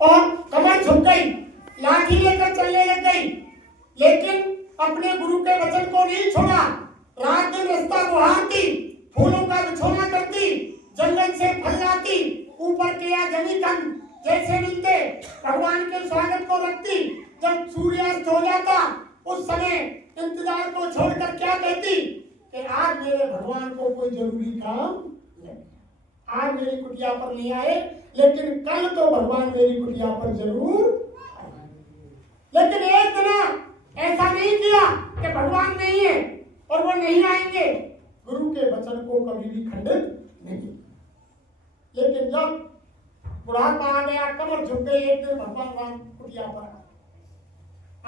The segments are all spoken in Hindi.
और कमर झुक गई, लाठी लेकर चलने लग गई, लेकिन अपने गुरु के वचन को नहीं छोड़ा। रात दिन रास्ता गुहारती, फूलों का बिछोना करती, जंगल से फल लाती, ऊपर के या जमीन जैसे मिलते भगवान के स्वागत को रखती। जब सूर्यास्त हो जाता उस समय इंतजार को छोड़कर क्या कहती कि आज मेरे भगवान को कोई जरूरी काम नहीं, आज मेरी कुटिया पर नहीं आए, लेकिन कल तो भगवान मेरी कुटिया पर जरूर आएंगे। लेकिन एक दिन ऐसा नहीं किया कि भगवान नहीं है और वो नहीं आएंगे, गुरु के वचन को कभी भी खंडित नहीं। लेकिन जब बुढ़ापा आ गया, कमर झुक गई, एक दिन भगवान राम कुटिया पर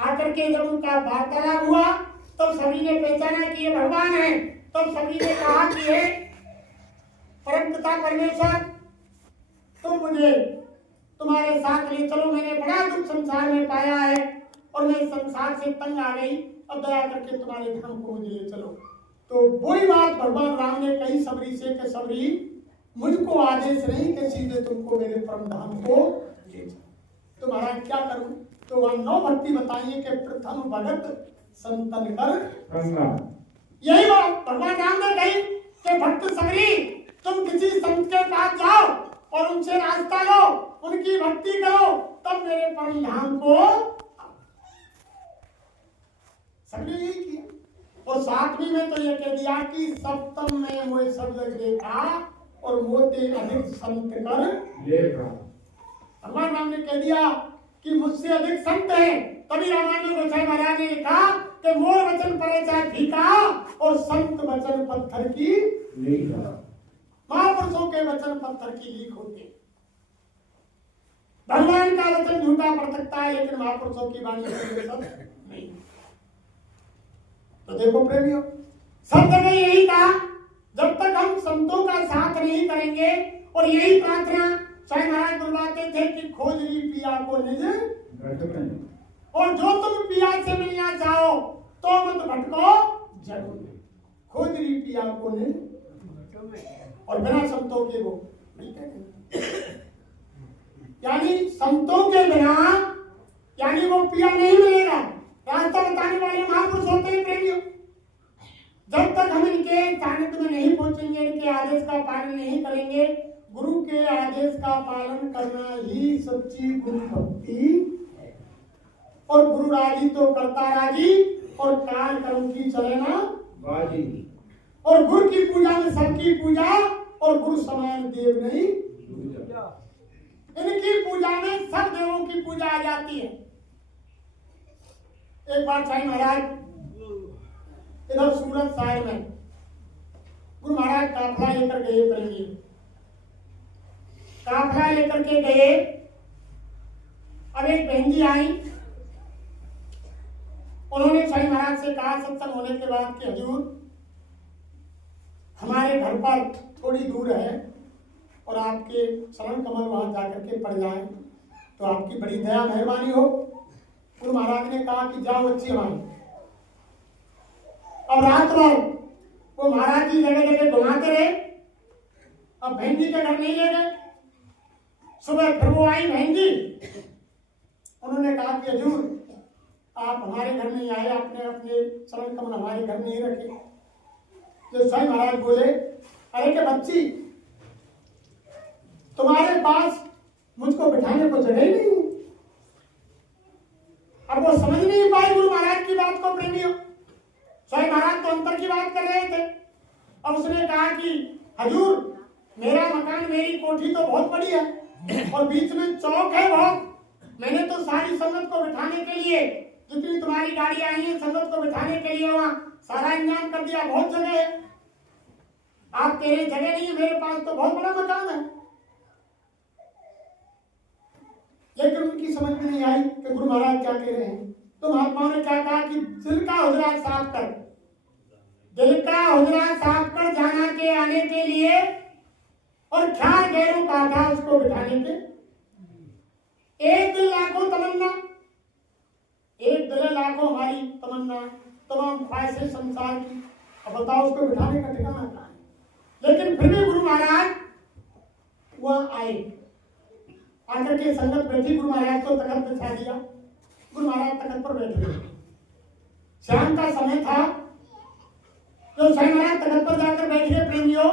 आकर के जब उनका वार्तालाप हुआ तब सभी ने पहचाना कि ये भगवान है। तब सभी ने कहा कि हे परमपिता परमेश्वर, तुम मुझे तुम्हारे साथ ले चलो, मैंने बड़ा दुख संसार में पाया है और मैं संसार से तंग आ गई, अब दया करके तुम्हारे धाम को मुझे ले चलो। तो वही बात भगवान राम ने कही सबरी से कि सबरी, मुझको आदेश नहीं कि सीधे तुमको मेरे परम धाम को ले चलो, तो महाराज क्या करूं? तो वह 9 भक्ति बताइए कि प्रथम भगत संतन कर, यही बात भगवान राम ने कही कि भक्त सबरी, तुम किसी संत के पास जाओ और उनसे रास्ता लो, उनकी भक्ति करो, तब मेरे परम धाम को। सबने यही किया। और 7वीं में तो यह कह दिया कि सप्तम में मुझे सब जग देखा और मोते अधिक संत कर देखा। भगवान राम ने कह दिया कि मुझसे अधिक संत है। तभी रामायण में गोसाई महाराज ने लिखा कि मोर वचन परे चाहे फीका और संत वचन पत्थर की लीक। महापुरुषों के वचन पत्थर की लीक होते। भगवान का वचन झूठा पड़ सकता है, लेकिन महापुरुषों की वाणी नहीं। तो देखो प्रेमियों, सब जगह यही कहा, जब तक हम संतों का साथ नहीं करेंगे, और यही प्रार्थना साईं महाराज बुलवाते थे कि खोज ली पिया को निज, और जो तुम पिया से मिलना चाहो तो मत भटको जरूर, खोज ली पिया को निज, और बिना संतों के वो नहीं करेंगे। यानी संतों के बिना यानी वो पिया नहीं मिलेगा। रास्ता बताने वाले महापुरुष होते हैं प्रेमियों। जब तक हम इनके सानिध्य में नहीं पहुंचेंगे, इनके आदेश का पालन नहीं करेंगे, गुरु के आदेश का पालन करना ही सच्ची गुरु भक्ति है। और गुरु राजी तो करता राजी, और काल कर्म की चले ना बाजी। और गुरु की पूजा में सबकी पूजा, और गुरु समान देव नहीं पूजा। इनकी पूजा में सब देवों की पूजा आ जाती है। एक बार साईं महाराज इधर सूरत शहर में गुरु महाराज काफला लेकर गए, प्रेमी काफला लेकर के गए। अब एक बहन जी आई, उन्होंने साईं महाराज से कहा सत्संग होने के बाद कि हजूर हमारे घर पर थोड़ी दूर है और आपके चरण कमल वहां जाकर के पड़ जाए तो आपकी बड़ी दया मेहरबानी हो। गुरु महाराज ने कहा कि जाओ अच्छी हमारी। अब रात भर वो महाराज जी जगह जगह घुमाते रहे। अब बहन जी के घर नहीं ले गए। सुबह फिर वो आई बहन जी, उन्होंने कहा कि हजूर आप हमारे घर नहीं आए, आपने अपने चरण कमल हमारे घर नहीं रखे। जो साईं महाराज बोले, अरे के बच्ची तुम्हारे पास मुझको बिठाने को जगह ही नहीं। अब वो समझ नहीं पाई गुरु महाराज की बात को प्रेमियों। साईं महाराज तो अंतर की बात कर रहे थे। अब उसने कहा कि हजूर मेरा मकान मेरी कोठी तो बहुत बड़ी है और बीच में चौक है बहुत। मैंने तो सारी संगत को बिठाने के लिए, जितनी तुम्हारी गाड़ी आई है संगत को बिठाने के लिए वहां सारा इंतजाम कर दिया, बहुत जगह है। आप कह रहे जगह नहीं है, मेरे पास तो बहुत बड़ा मकान है। लेकिन उनकी समझ में नहीं आई कि गुरु महाराज क्या कह रहे हैं। तो महात्माओं ने क्या कहा कि दिल का हुजरा साफ कर, दिल का हुजरा साफ कर जाना के आने के लिए, और ख्याल गैरों का था उसको बिठाने के। एक दिल लाखों तमन्ना, एक दिल लाखों हमारी तमन्ना, तमाम ख्वाहिशें संसार की। अब बताओ उसको बिठाने का ठिकाना कहाँ है। लेकिन फिर भी गुरु महाराज वह आए आकर के संगत बैठी, गुरु महाराज को तखत बिछा दिया, गुरु महाराज तखत पर बैठ गए। शाम का समय था, तो साईं महाराज तखत पर जाकर बैठ गए प्रेमियों।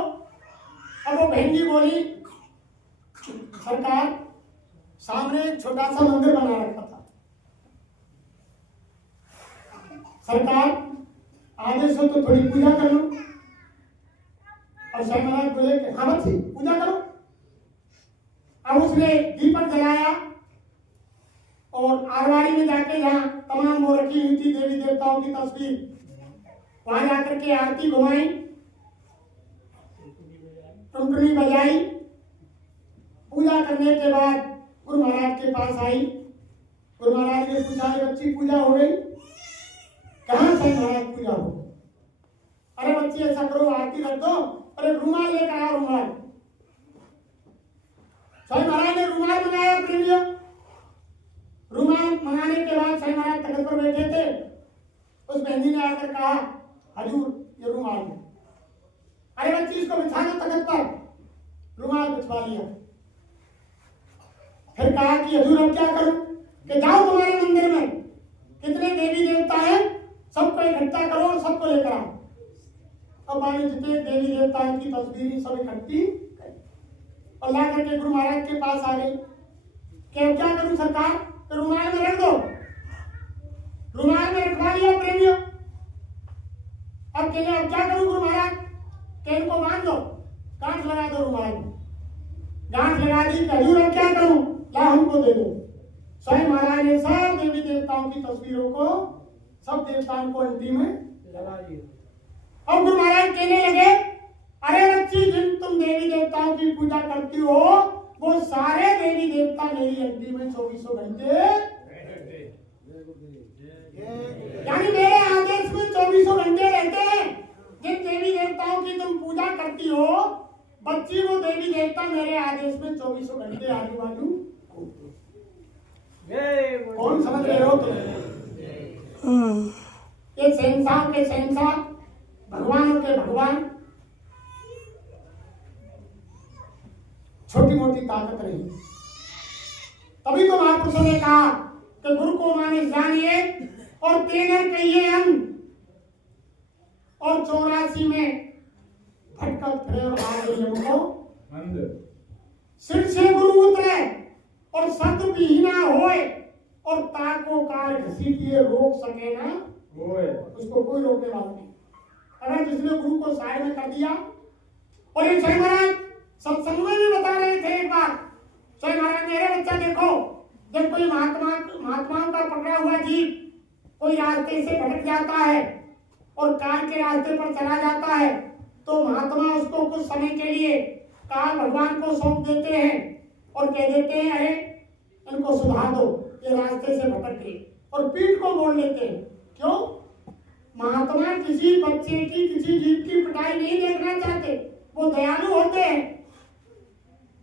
अब वो बहन जी बोली, सरकार सामने एक छोटा सा मंदिर बना रखा था, सरकार आदेश हो तो थोड़ी पूजा कर लो। और साईं महाराज बोले कि हाँ बच्ची पूजा करो। अब उसने दीपक जलाया और आरवाड़ी में जाके जहाँ तमाम वो रखी हुई थी देवी देवताओं की तस्वीर, वहां जाकर के आरती घुमाई, टुनटुनी बजाई। पूजा करने के बाद गुरु महाराज के पास आई। गुरु महाराज ने पूछा, बच्ची पूजा हो गई? कहाँ साईं महाराज पूजा हो? अरे बच्ची ऐसा करो, आरती रख दो, अरे रुमाल लेकर आओ, रुमाल। साईं महाराज ने रुमाल मंगाया प्रेमियों। रुमाल मंगाने के बाद साईं महाराज तखत पर बैठे थे। उस बहनी ने आकर कहा, हजूर ये रुमाल है। अरे बच्ची इसको बिछा दो तखत पर। रुमाल बिछवा लिया। फिर कहा कि हजूर अब क्या करूं? कि जाओ तुम्हारे मंदिर में कितने देवी देवता हैं, सबको इकट्ठा करो और सबको लेकर आओ। अब मैंने जितने देवी देवताओं की तस्वीरें सब इकट्ठी और ला करके गुरु महाराज के पास आ गई कि अब क्या करूं सरकार? तो रुमाल में रख दो। रुमाल में रखवा लिया प्रेमियों। अब कहले अब क्या करूं गुरु महाराज? कि इनको बांध दो, गांठ लगा दो रुमाल में। गांठ लगा दी। हजूर अब क्या करूं? ला हमको दे दो। साईं महाराज ने सब देवी देवताओं की तस्वीरों को, सब देवताओं को अंटी में लगा दिया। अब गुरु महाराज कहने लगे, अरे बच्ची जिन तुम देवी देवताओं की पूजा करती हो वो सारे देवी देवता मेरी अंटी में 24 घंटे, यानी मेरे आदेश में 24 घंटे रहते हैं। जिन देवी देवताओं की तुम पूजा करती हो बच्ची, वो देवी देवता मेरे आदेश में 24 घंटे आजू बाजू। कौन समझ रहे हो तुम? ये शहंशाह के शहंशाह, भगवानों के भगवान, छोटी मोटी ताकत नहीं। तभी तो महापुरुषों ने कहा कि गुरु को माने जानिए और तेने कहिए हम, और 84 में भटकत फिरे और आगे हमको सिर से गुरु उतरे और सत विहीना होए और ताको काल घसीटिए रोक सके ना होए, उसको कोई रोकने वाला नहीं। अगर जिसने गुरु को साइड में कर दिया। और ये साईं महाराज सत्संग में भी बता रहे थे एक बार, साईं महाराज मेरे बच्चा देखो, जब कोई महात्माओं का पकड़ा हुआ जीव कोई रास्ते से भटक जाता है और काल के रास्ते पर चला जाता है, तो महात्मा उसको कुछ समय के लिए काल भगवान को सौंप देते हैं और कह देते हैं, अरे इनको सुधार दो, ये रास्ते से भटक गए, और पीठ को मोड़ लेते हैं। क्यों? महात्मा किसी बच्चे की, किसी जीव की पिटाई नहीं देखना चाहते, वो दयालु होते हैं।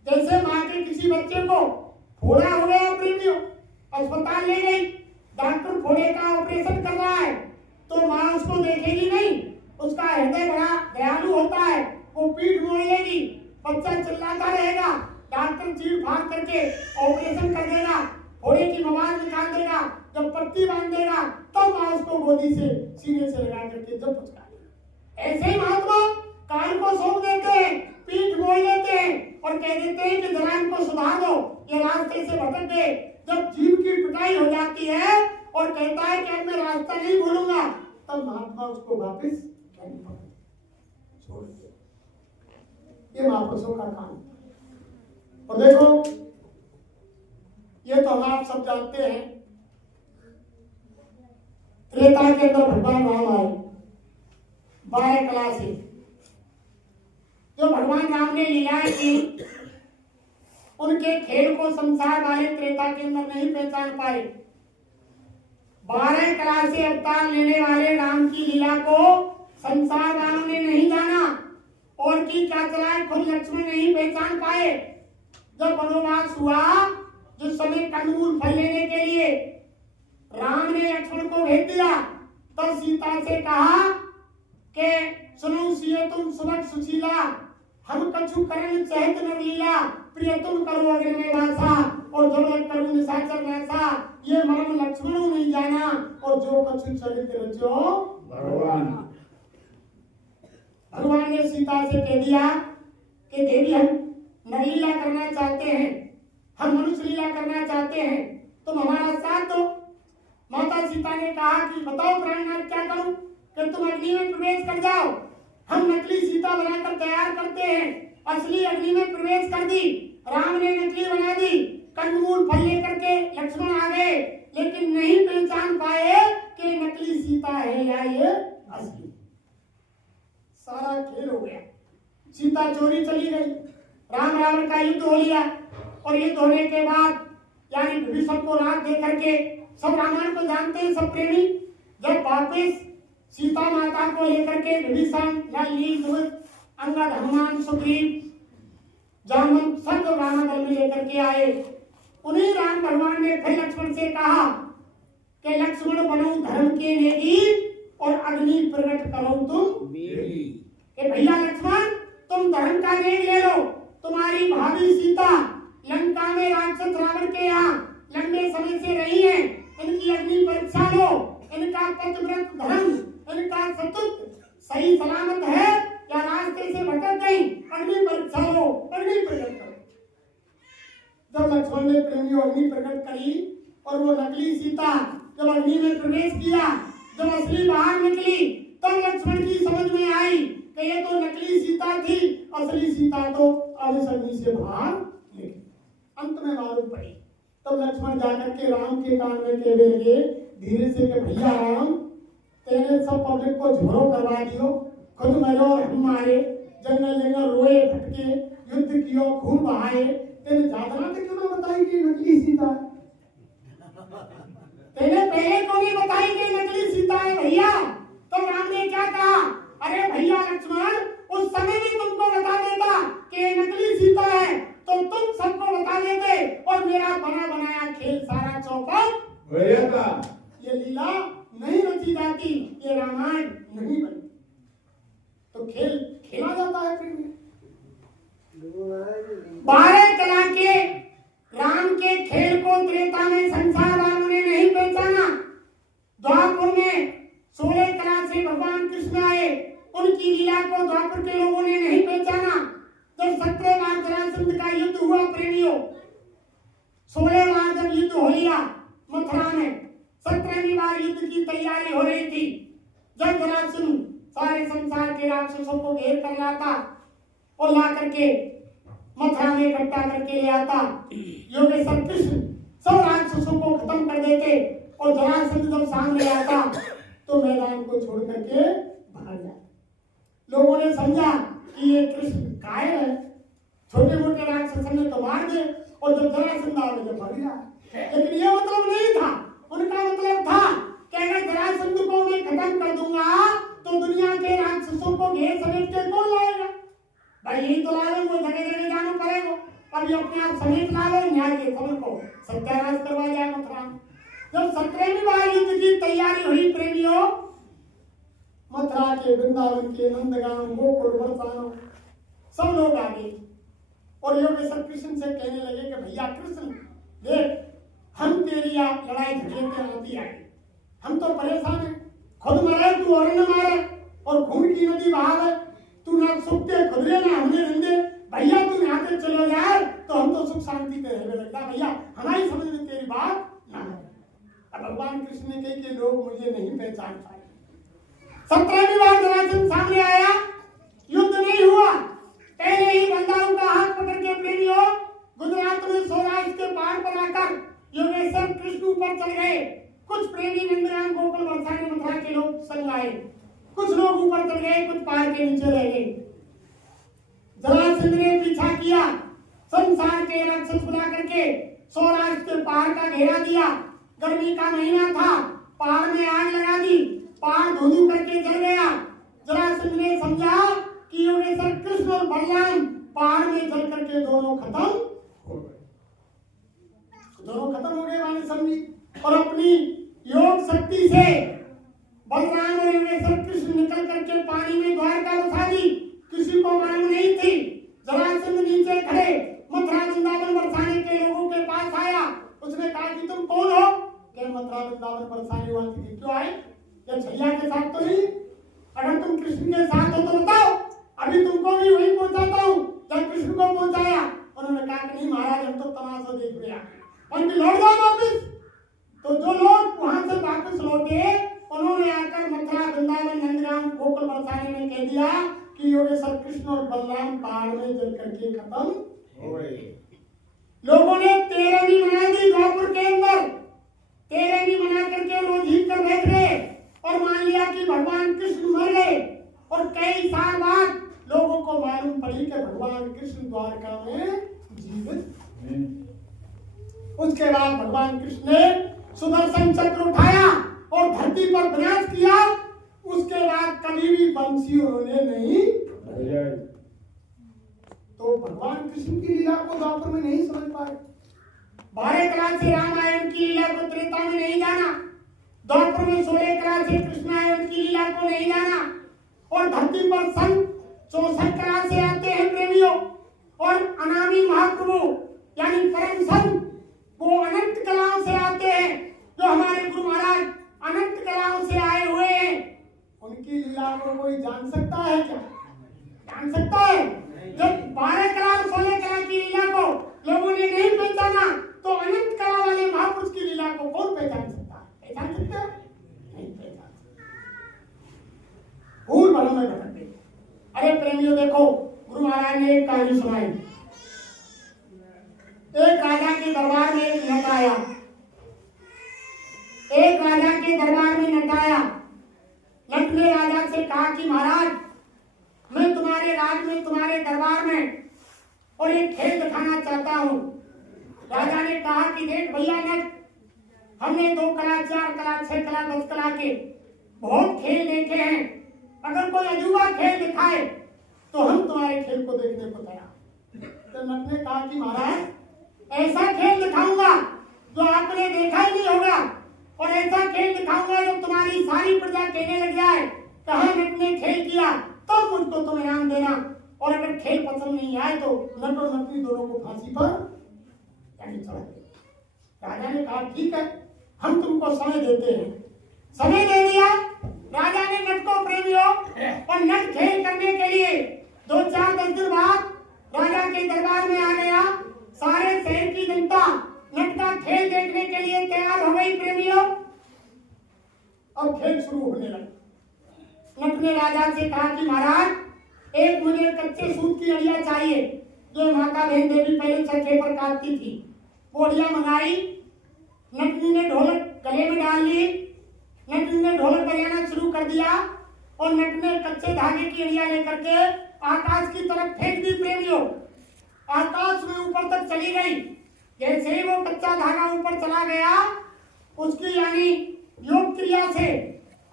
जैसे माँ के किसी बच्चे को फोड़ा हो गया प्रेमियों, अस्पताल ले गई, डॉक्टर फोड़े का ऑपरेशन कर रहा है, तो माँ उसको देखेगी नहीं, उसका हृदय बड़ा दयालु होता है, वो पीठ मोड़ लेगी, बच्चा चिल्लाता रहेगा, डॉक्टर चीर फाड़ करके ऑपरेशन कर देगा, फोड़े की मवाद निकाल देगा, जब पट्टी बांध देगा तब माँ उसको गोदी से सीने से लगा करके जब पुचका देगा। ऐसे ही महात्मा कान को सौंप देते हैं, पीठ मोड़ लेते हैं और कह देते हैं कि जरा इनको सुधार दो, ये रास्ते से भटक गए। जब जीव की पिटाई हो जाती है और कहता है कि अब मैं रास्ता नहीं भूलूंगा, तब महात्मा उसको वापस छोड़ देते। ये महापुरुषों का काम। और देखो, ये तो हम आप सब जानते हैं, त्रेता के अंदर भगवान राम आए 12 कला से। जो भगवान राम ने लीलाएं की, उनके खेल को संसार वाले त्रेता के अंदर नहीं पहचान पाए। 12 कला से अवतार लेने वाले राम की लीला को संसार वालों ने नहीं जाना, और की क्या चलाए खुद लक्ष्मण नहीं पहचान पाए। जब वनवास हुआ, जिस समय कंदमूल फल लेने के लिए राम ने लक्ष्मण को भेज दिया, तब सीता से कहा कि सुनो सिए तुम सुबह सुशीला, हम कछु करण चहत न लीला, प्रियतम करो अग्नि में वासा और जब करूं निशाचर नासा, ये मर्म लक्ष्मण नहीं जाना और जो कछु चरित्र जो भगवान ने सीता से कह दिया कि देवी हम नरलीला करना चाहते हैं, हम मनुष्य लीला करना चाहते हैं, तुम हमारा साथ दो। माता सीता ने कहा कि बताओ प्राणनाथ क्या करूं, कि तुम अग्नि में प्रवेश कर जाओ। हम नकली सीता बनाकर तैयार करते हैं, असली अग्नि में प्रवेश कर दी। राम ने नकली बना दी, कंदमूल फल लेकर के लक्ष्मण आ गए, लेकिन नहीं पहचान पाए कि नकली सीता है या ये असली। सारा खेल हो गया, सीता चोरी चली गई, राम रावण का युद्ध हो लिया और युद्ध होने के बाद यानी विभीषण को रात दे करके, सब रामायण को जानते हैं सब प्रेमी, जब वापिस सीता माता को लेकर के विभीषण नील अंगद हनुमान सुग्रीव जामन सब रावण दल में लेकर के आए, उन्हीं राम भगवान ने फिर लक्ष्मण से कहा कि लक्ष्मण बनो धर्म के नेगी और अग्नि प्रकट करो तुम मेरी। कि भैया लक्ष्मण तुम धर्म का नेग ले लो, तुम्हारी भाभी सीता लंका में राक्षस रावण के यहाँ लंबे समय से रही है, इनकी अग्नि परीक्षा लो, इनका पतिव्रत धर्म, इनका सतुत सही सलामत है या रास्ते से भटक गई, अग्नि परीक्षा लो, अग्नि प्रकट करो। जब लक्ष्मण ने प्रेमी अग्नि प्रकट करी और वो नकली सीता जब अग्नि में प्रवेश किया, जब असली बाहर निकली, तब लक्ष्मण की समझ में आई कि ये तो नकली सीता थी, असली सीता तो अब अग्नि से बाहर निकली। अंत में मालूम पड़ी, तब लक्ष्मण जाकर के राम के कान में कह लगे धीरे से कि भैया राम, तेरे सब पब्लिक को झोरो करवा दियो, खुद मरो और हम मारे, जंगल जंगल रोए भटके, युद्ध कियो, खून बहाए, तेरे जादना तो क्यों ना बताई कि नकली सीता है? तेरे पहले को नहीं बताई कि नकली सीता है भैया? तो राम ने क्या कहा, अरे भैया लक्ष्मण, उस समय भी तुमको बता देता कि नकली सीता है तो तुम सबको बता देते और मेरा बना बनाया खेल सारा चौपट हो जाता। ये लीला नहीं रची जाती, ये रामायण नहीं बनती, तो खेल खेला जाता है। फिर 12 कला के राम के खेल को त्रेता में संसार वालों ने नहीं पहचाना। द्वापर में 16 कला से भगवान कृष्ण आए, उनकी लीला को द्वापर के लोगों ने नहीं पहचाना। जब 17 बार जरासंध का युद्ध हुआ प्रेमियों, 16 बार जब युद्ध हो लिया मथुरा में, 17वीं बार युद्ध की तैयारी हो रही थी, जब जरासंध सारे संसार के राक्षसों को घेर कर लाता और ला करके मथुरा में इकट्ठा करके ले आता, योगेश्वर कृष्ण सब राक्षसों को खत्म कर देते और जरासंध जब सामने आता तो मैदान को छोड़ करके भाग जाता। लोगों ने समझा कि ये कृष्ण कायर है, छोटे मोटे राक्षसों ने तो मार दे और जब जरासंध आवे तो भाग गया। लेकिन ये मतलब नहीं था, उनका मतलब था कि अगर जरासंध को मैं खत्म कर दूंगा तो दुनिया के राक्षसों को घेर समेट के कौन लाएगा? भाई यही तो लावे, वो जगह जगह जाना पड़ेगा, अभी अपने आप समेत लावे, न्याय के समय को सत्यानाश करवा जाए मथुरा। जब 17वीं बार युद्ध की तैयारी हुई प्रेमियों, मथुरा के, वृंदावन के, नंदगांव, गोकुल, बरसाना सब लोग आ गए और योगेश्वर कृष्ण से कहने लगे कि भैया कृष्ण देख, हम तेरी लड़ाई झगड़े के आती आए, हम तो परेशान हैं, खुद मरे तू और न मारे और खून की नदी बहावे, तू ना सुखते खुदरे ना हमने रंदे, भैया तू यहाँ से चलो यार तो हम तो सुख शांति से रहने लगता, भैया हमारी समझ में तेरी बात ना है। अब भगवान कृष्ण ने कही कि लोग मुझे नहीं पहचान पाए। 17वीं बार जरासंध सामने आया, युद्ध नहीं हुआ, पहले ही बंदाओं का हाथ पकड़ के प्रेमियों गुजरात में सौराष्ट्र के पहाड़ पर आकर योगेश्वर कृष्ण ऊपर चढ़ गए। कुछ प्रेमी नंदगांव, गोकुल, बरसाने, मथुरा के लोग संग आए, कुछ लोग ऊपर चढ़ गए, कुछ पहाड़ के नीचे रह गए। जरासंध ने पीछा किया, संसार के राक्षस बुला करके सौराष्ट्र के पहाड़ का घेरा दिया। गर्मी का महीना था, पहाड़ में आग लगा दी, पहाड़ धुआं करके जल गया। जरासंध ने समझा कि योगेश्वर कृष्ण और बलराम पहाड़ में जल करके दोनों खत्म हो गए, वाले समझी, और अपनी योग शक्ति से बलराम और योगेश्वर कृष्ण निकल करके पानी में द्वारका बसा दी। किसी को मालूम नहीं थी। जरासंध नीचे खड़े, मथुरा कृष्ण के साथ हो तो बताओ, अभी तुमको भी वही पहुंचाता हूँ जब कृष्ण को पहुंचाया। उन्होंने कहा कि नहीं महाराज, हम तो तमाशा देख रहे हैं, उनकी लौट जाओ वापिस। तो जो लोग वहां से वापस लौटे, उन्होंने आकर मथुरा, वृंदावन, नंदगांव, गोकुल बरसाने में कह दिया कि योगेश्वर कृष्ण और बलराम पहाड़ में जल करके खत्म हो गए। लोगों ने 13वीं मना दी द्वापर के अंदर, 13वीं मना करके लोग जीत कर बैठ गए और मान लिया कि भगवान कृष्ण मर गए। और कई साल बाद लोगों को मालूम पड़ी कि भगवान कृष्ण द्वारका में जीवित हैं। उसके बाद भगवान कृष्ण ने सुदर्शन चक्र उठाया और धरती पर विनाश किया। उसके बाद कभी भी बंसी उन्होंने नहीं बजाई। तो भगवान कृष्ण की लीला को द्वापर में नहीं समझ पाए। 12 कला से रामायण की लीला को त्रेता में नहीं जाना, द्वापर में 16 कला से कृष्णायन की लीला को नहीं जाना। और धरती पर सन 64 कला से आते हैं प्रेमियों, और अनामी महाप्रभु यानी परम संत वो अनंत कलाओं से आते हैं। जो हमारे गुरु महाराज अनंत कलाओं से आए हुए हैं, उनकी लीला को कोई जान सकता है क्या? जान सकता है? जब 12 कला और 16 कला की लीला को लोगों ने नहीं पहचाना, तो अनंत कला वाले महापुरुष की लीला को कौन पहचान सकता है? पहचान सकता है? नहीं पहचान सकता। भूल भरों में भटकते। अरे प्रेमियों देखो, गुरु महाराज ने एक कहानी सुनाई। एक राजा के दरबार में एक नट आया। एक राजा के दरबार में नट आया। नट ने राजा से कहा कि महाराज, मैं तुम्हारे राज में, तुम्हारे दरबार में और एक खेल दिखाना चाहता हूँ। राजा ने कहा कि देख भैया नट, हमने 2 कला, 4 कला, 6 कला, 10 कला के बहुत खेल देखे हैं। अगर कोई अजूबा खेल दिखाए तो हम तुम्हारे खेल को देखने को तैयार। तो नट ने कहा कि महाराज, ऐसा खेल दिखाऊंगा जो आपने देखा ही नहीं होगा, और ऐसा खेल दिखाऊंगा जो तुम्हारी सारी प्रजा कहने लग जाए कहाँ नट ने खेल किया, तो मुझको तुम इनाम देना। और अगर खेल पसंद नहीं आए तो नट और नटनी दोनों को फांसी पर यानी चढ़ा दे। राजा ने कहा ठीक है, हम तुमको समय देते हैं। समय दे दिया राजा ने नट को प्रेमियों, और नट खेल करने के लिए 2-4-10 दिन बाद राजा के दरबार में आ गया। सारे शहर की जनता नट का खेल देखने के लिए तैयार हो गई प्रेमियों। अब खेल शुरू होने लगा। नट ने राजा से कहा कि महाराज, एक मुझे कच्चे सूत की अड़िया चाहिए जो माता बहन देवी पहले चरखे पर काटती थी। वो अड़िया मंगाई। नटनी ने ढोलक गले में डाल ली। नटनी ने ढोलक बजाना शुरू कर दिया और नट ने कच्चे धागे की अड़िया लेकर के आकाश की तरफ फेंक दी प्रेमियों। आकाश में ऊपर तक चली गई। जैसे ही वो कच्चा धागा ऊपर चला गया, उसकी यानी योग क्रिया से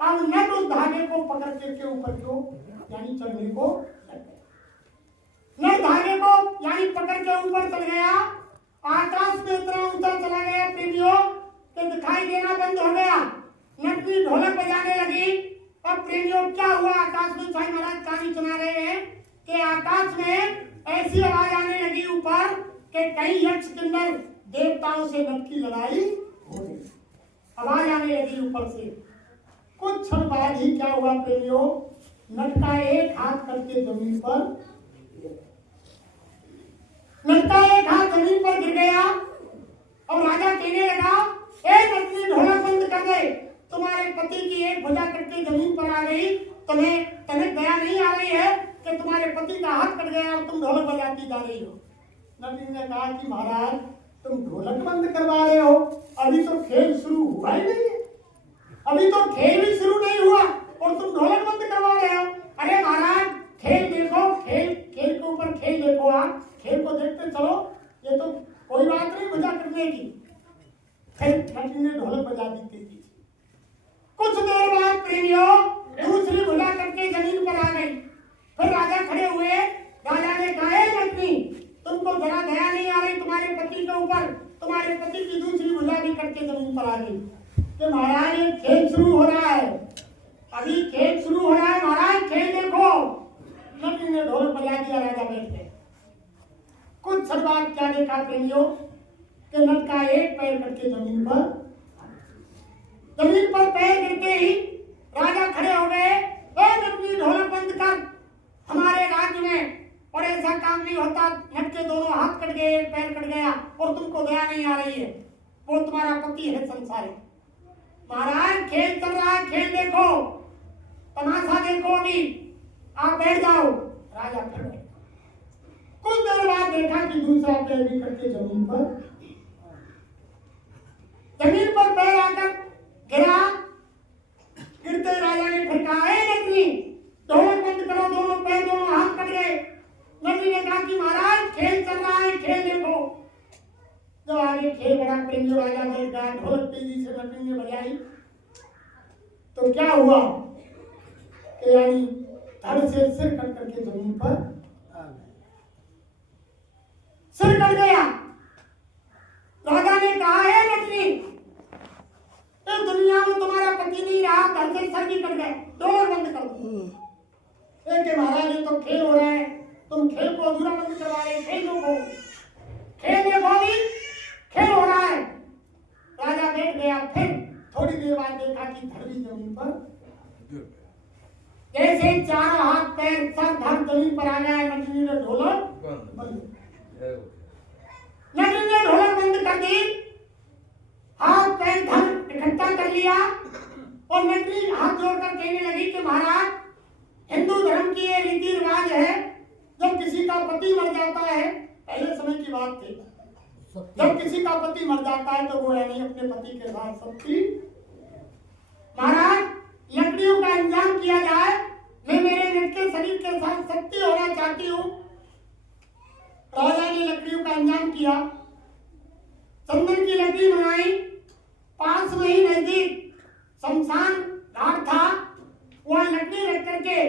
अब नट उस धागे को पकड़ के ऊपर को यानी चढ़ने को नट धागे को यानी पकड़ के ऊपर चल गया। आकाश में इतना ऊंचा चला गया प्रेमियों कि दिखाई देना बंद हो गया। नटनी ढोलक बजाने लगी। अब प्रेमियों क्या हुआ? आकाश में साईं महाराज कहानी सुना रहे हैं कि आकाश में ऐसी आवाज आने लगी ऊपर कि कई यक्ष किन्नर देवताओं से नट की लड़ाई हो गई। आवाज आने लगी ऊपर से। कुछ क्षण बाद ही क्या हुआ प्रेमियों? नट का एक हाथ करके जमीन पर गिर गया। और राजा कहने लगा, ए नटनी ढोलक बंद कर दे, तुम्हारे पति की एक भुजा करके जमीन पर आ गई। तुम्हें दया नहीं आ रही है कि तुम्हारे पति का हाथ कट गया और तुम ढोलक बजाती जा रही हो। नटनी ने कहा कि महाराज, तुम ढोलक बंद करवा रहे हो, अभी तो खेल शुरू हुआ ही नहीं है। अभी तो खेल भी शुरू नहीं हुआ और तुम ढोलक बंद करवा रहे हो। अरे महाराज, खेल देखो, खेल के ऊपर खेल देखो, आप खेल को देखते चलो, ये तो कोई बात नहीं भुजा करने की। फिर नटनी ने ढोलक बजा दी थी। कुछ देर बाद प्रेमियों दूसरी भुजा करके जमीन पर आ गई। फिर राजा खड़े हुए। राजा ने कहा, नटनी, तुमको जरा दया नहीं आ रही तुम्हारे पति के ऊपर? तुम्हारे पति की दूसरी भुजा भी करके जमीन पर आ गई कि महाराज ये खेल शुरू हो रहा है, अभी खेल शुरू हो रहा है, महाराज खेल देखो। नटनी ने ढोलक बजा दिया। राजा बैठ गए। कुछ क्षण बाद क्या देखा प्रेमियों कि नट का एक पैर करके जमीन पर पैर गिरते ही राजा खड़े हो गए। नटनी ढोलक बंद नहीं होता, नट के दोनों हाथ कट गए, पैर कट गया और तुमको दया नहीं आ रही है, वो तुम्हारा पति है संसारी। महाराज खेल चल रहा है, खेल देखो, तमाशा देखो, अभी आप बैठ जाओ। राजा फिर कुछ देर बाद देखा कि दूसरा पैर भी करके जमीन पर पैर आकर गिरा। गिरते राजा ने फिर कहा, नटनी ढोलक बंद करो, दोनों पैर दोनों हाथ कट गए। नटनी ने कहा कि महाराज खेल चल रहा है, खेल देखो। जब आगे खेल बड़ा प्रेमी राजा बैठ गया, ढोलक तेजी से नटनी ने बजाई तो क्या हुआ, यानी धड़ से सिर कट करके जमीन पर सिर कट गया। राजा ने कहा, है नटनी, इस दुनिया में तुम्हारा पति नहीं रहा, धड़ से सर भी कट गए, ढोलक बंद कर दो। एक महाराज ये तो खेल हो रहा है, तुम खेल को अधूरा बंद करवा रहे, खेल देखो, खेल देखो, भी खेल हो रहा है। राजा बैठ गया। फिर थोड़ी देर बाद देखा कि धड़ भी जमीन पर, जैसे चारों हाथ पैर सर धड़ जमीन पर आ गया। नटनी ने ढोलक बंद कर दी, हाथ पैर धड़ इकट्ठा कर लिया और नटनी हाथ जोड़कर कहने लगी कि महाराज, हिंदू धर्म की ये रीति रिवाज है, जब किसी का पति मर जाता है, पहले समय की बात थी, जब किसी का पति मर जाता है तो वो यानी अपने पति के साथ सत्ती, महाराज लकड़ियों का इंतजाम किया जाए, मैं मेरे नट के शरीर के साथ सत्ती होना चाहती हूँ। राजा ने लकड़ियों का इंतजाम किया, चंदन की लकड़ी मंगाई, पास में ही नजदीक शमशान घाट था, वहां लकड़ी रख करके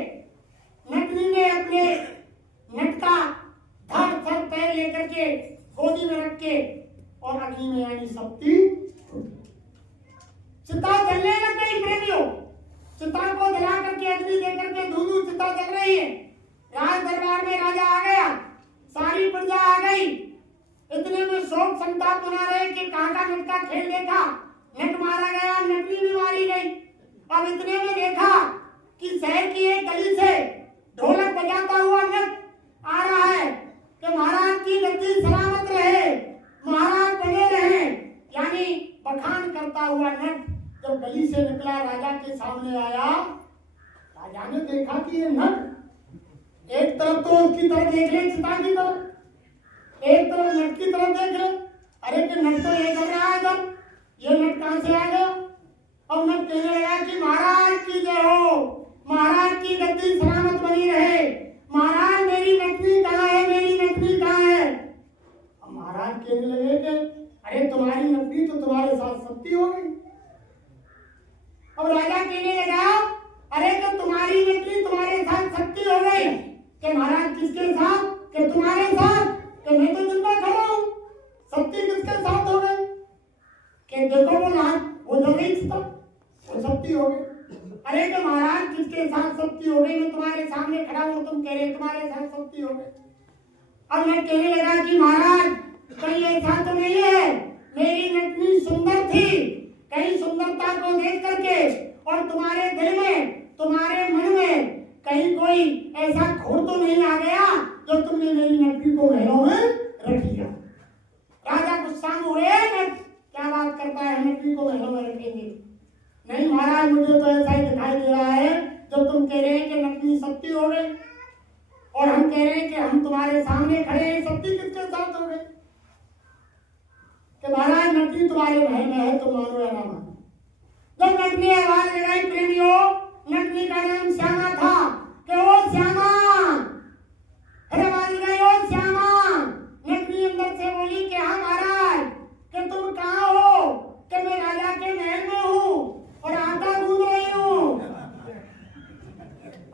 नटनी ने अपने नट का धड़ सर पैर लेकर के गोदी में रख के और अग्नि में यानी सत्ती, चिता जलने लग गई। प्रेमियों, चिता को जला करके अग्नि देकर के धूधू चिता जल रही है। राज दरबार में राजा आ गया, सारी प्रजा आ गई। इतने में शोक संताप मना रहे कि कहाँ का नट का खेल देखा, नट मारा गया, नटनी भी मारी गई। अब इतने में देखा कि शहर की एक गली से ढोलक बजाता हुआ नट आ रहा है कि महाराज की गद्दी सलामत रहे, महाराज बने रहे, यानी बखान करता हुआ नट जब गली से निकला, राजा के सामने आया। राजा ने देखा कि ये नट, एक तरफ तो उसकी तरफ देख ले, चिता की तरफ, एक तरफ नट की तरफ देख ले, अरे कि नट तो ये कर रहा है, जब ये नट कहां से आ गया। अब नट कहने लगा कि महाराज की जय हो, महाराज की गद्दी सलामत बनी रहे, महाराज मेरी नटनी कहाँ है, मेरी नटनी कहाँ है। अब महाराज कहने लगे कि अरे तुम्हारी नटनी तो तुम्हारे साथ सत्ती हो गई। अब राजा कहने लगा, अरे तो तुम्हारी नटनी तुम्हारे साथ सत्ती हो गई कि महाराज किसके साथ, कि तुम्हारे साथ, कि मैं तो जिंदा खड़ा हूँ, सत्ती किसके साथ हो गई, कि देखो वो नाथ वो जल रही चिता, वो सत्ती हो गई। अरे कि महाराज किसके साथ सत्ती हो गई, मैं तुम्हारे सामने खड़ा हूँ, तुम कह रहे तुम्हारे साथ सत्ती हो गई। अब मैं कहने लगा कि महाराज कहीं ऐसा तो नहीं है, मेरी नटनी सुंदर थी, कहीं सुंदरता को देख करके और तुम्हारे दिल में, तुम्हारे मन में कहीं कोई ऐसा घोर तो नहीं आ गया जो तुमने मेरी नटनी को महलों में रख लिया। राजा गुस्सा में हुए, नट क्या बात करता है, नटनी को महलों में रखेंगे। नहीं महाराज, मुझे तो ऐसा ही दिखाई दे रहा है, जब तुम कह रहे हैं कि नटनी सत्ती हो गई और हम कह रहे हैं कि हम तुम्हारे सामने खड़े हैं, सत्ती किसके साथ हो गई। कि महाराज नटनी तुम्हारे महल में है, तुम मानो या ना मानो। जब नटनी आवाज लगाई, प्रेमियों, नटनी का नाम श्यामा था, कि ओ श्यामा, फिर आवाज लगाई, ओ श्यामा। नटनी अंदर से बोली कि हाँ महाराज, कि तुम कहाँ हो, कि मैं राजा के महल में हूँ और आटा गूंद रही हूँ,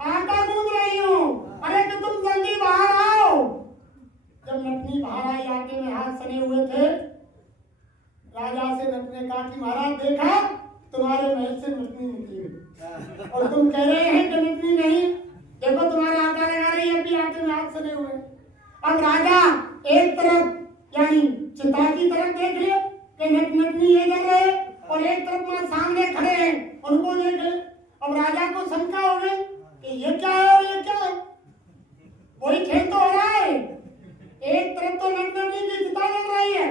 आटा गूंद रही हूँ, अरे कि तुम जल्दी बाहर आओ। जब नटनी बाहर आई, आटे में हाथ सने हुए थे, राजा से नट ने कहा कि महाराज देखा, तुम्हारे महल से नटनी निकली और तुम कह रहे हैं कि नटनी नहीं, देखो तुम्हारा आटा लगा रही है, अभी आटे में हाथ सने हुए। अब राजा एक तरफ यानी चिता की तरफ देख ले कि नटनी ये कर रहे, और एक तरफ में सामने खड़े हैं, उनको देख ले। अब राजा को शंका हो गई कि ये क्या है और ये क्या है, वही खेल तो हो रहा है, एक तरफ तो नटनटी की चिता लग रही है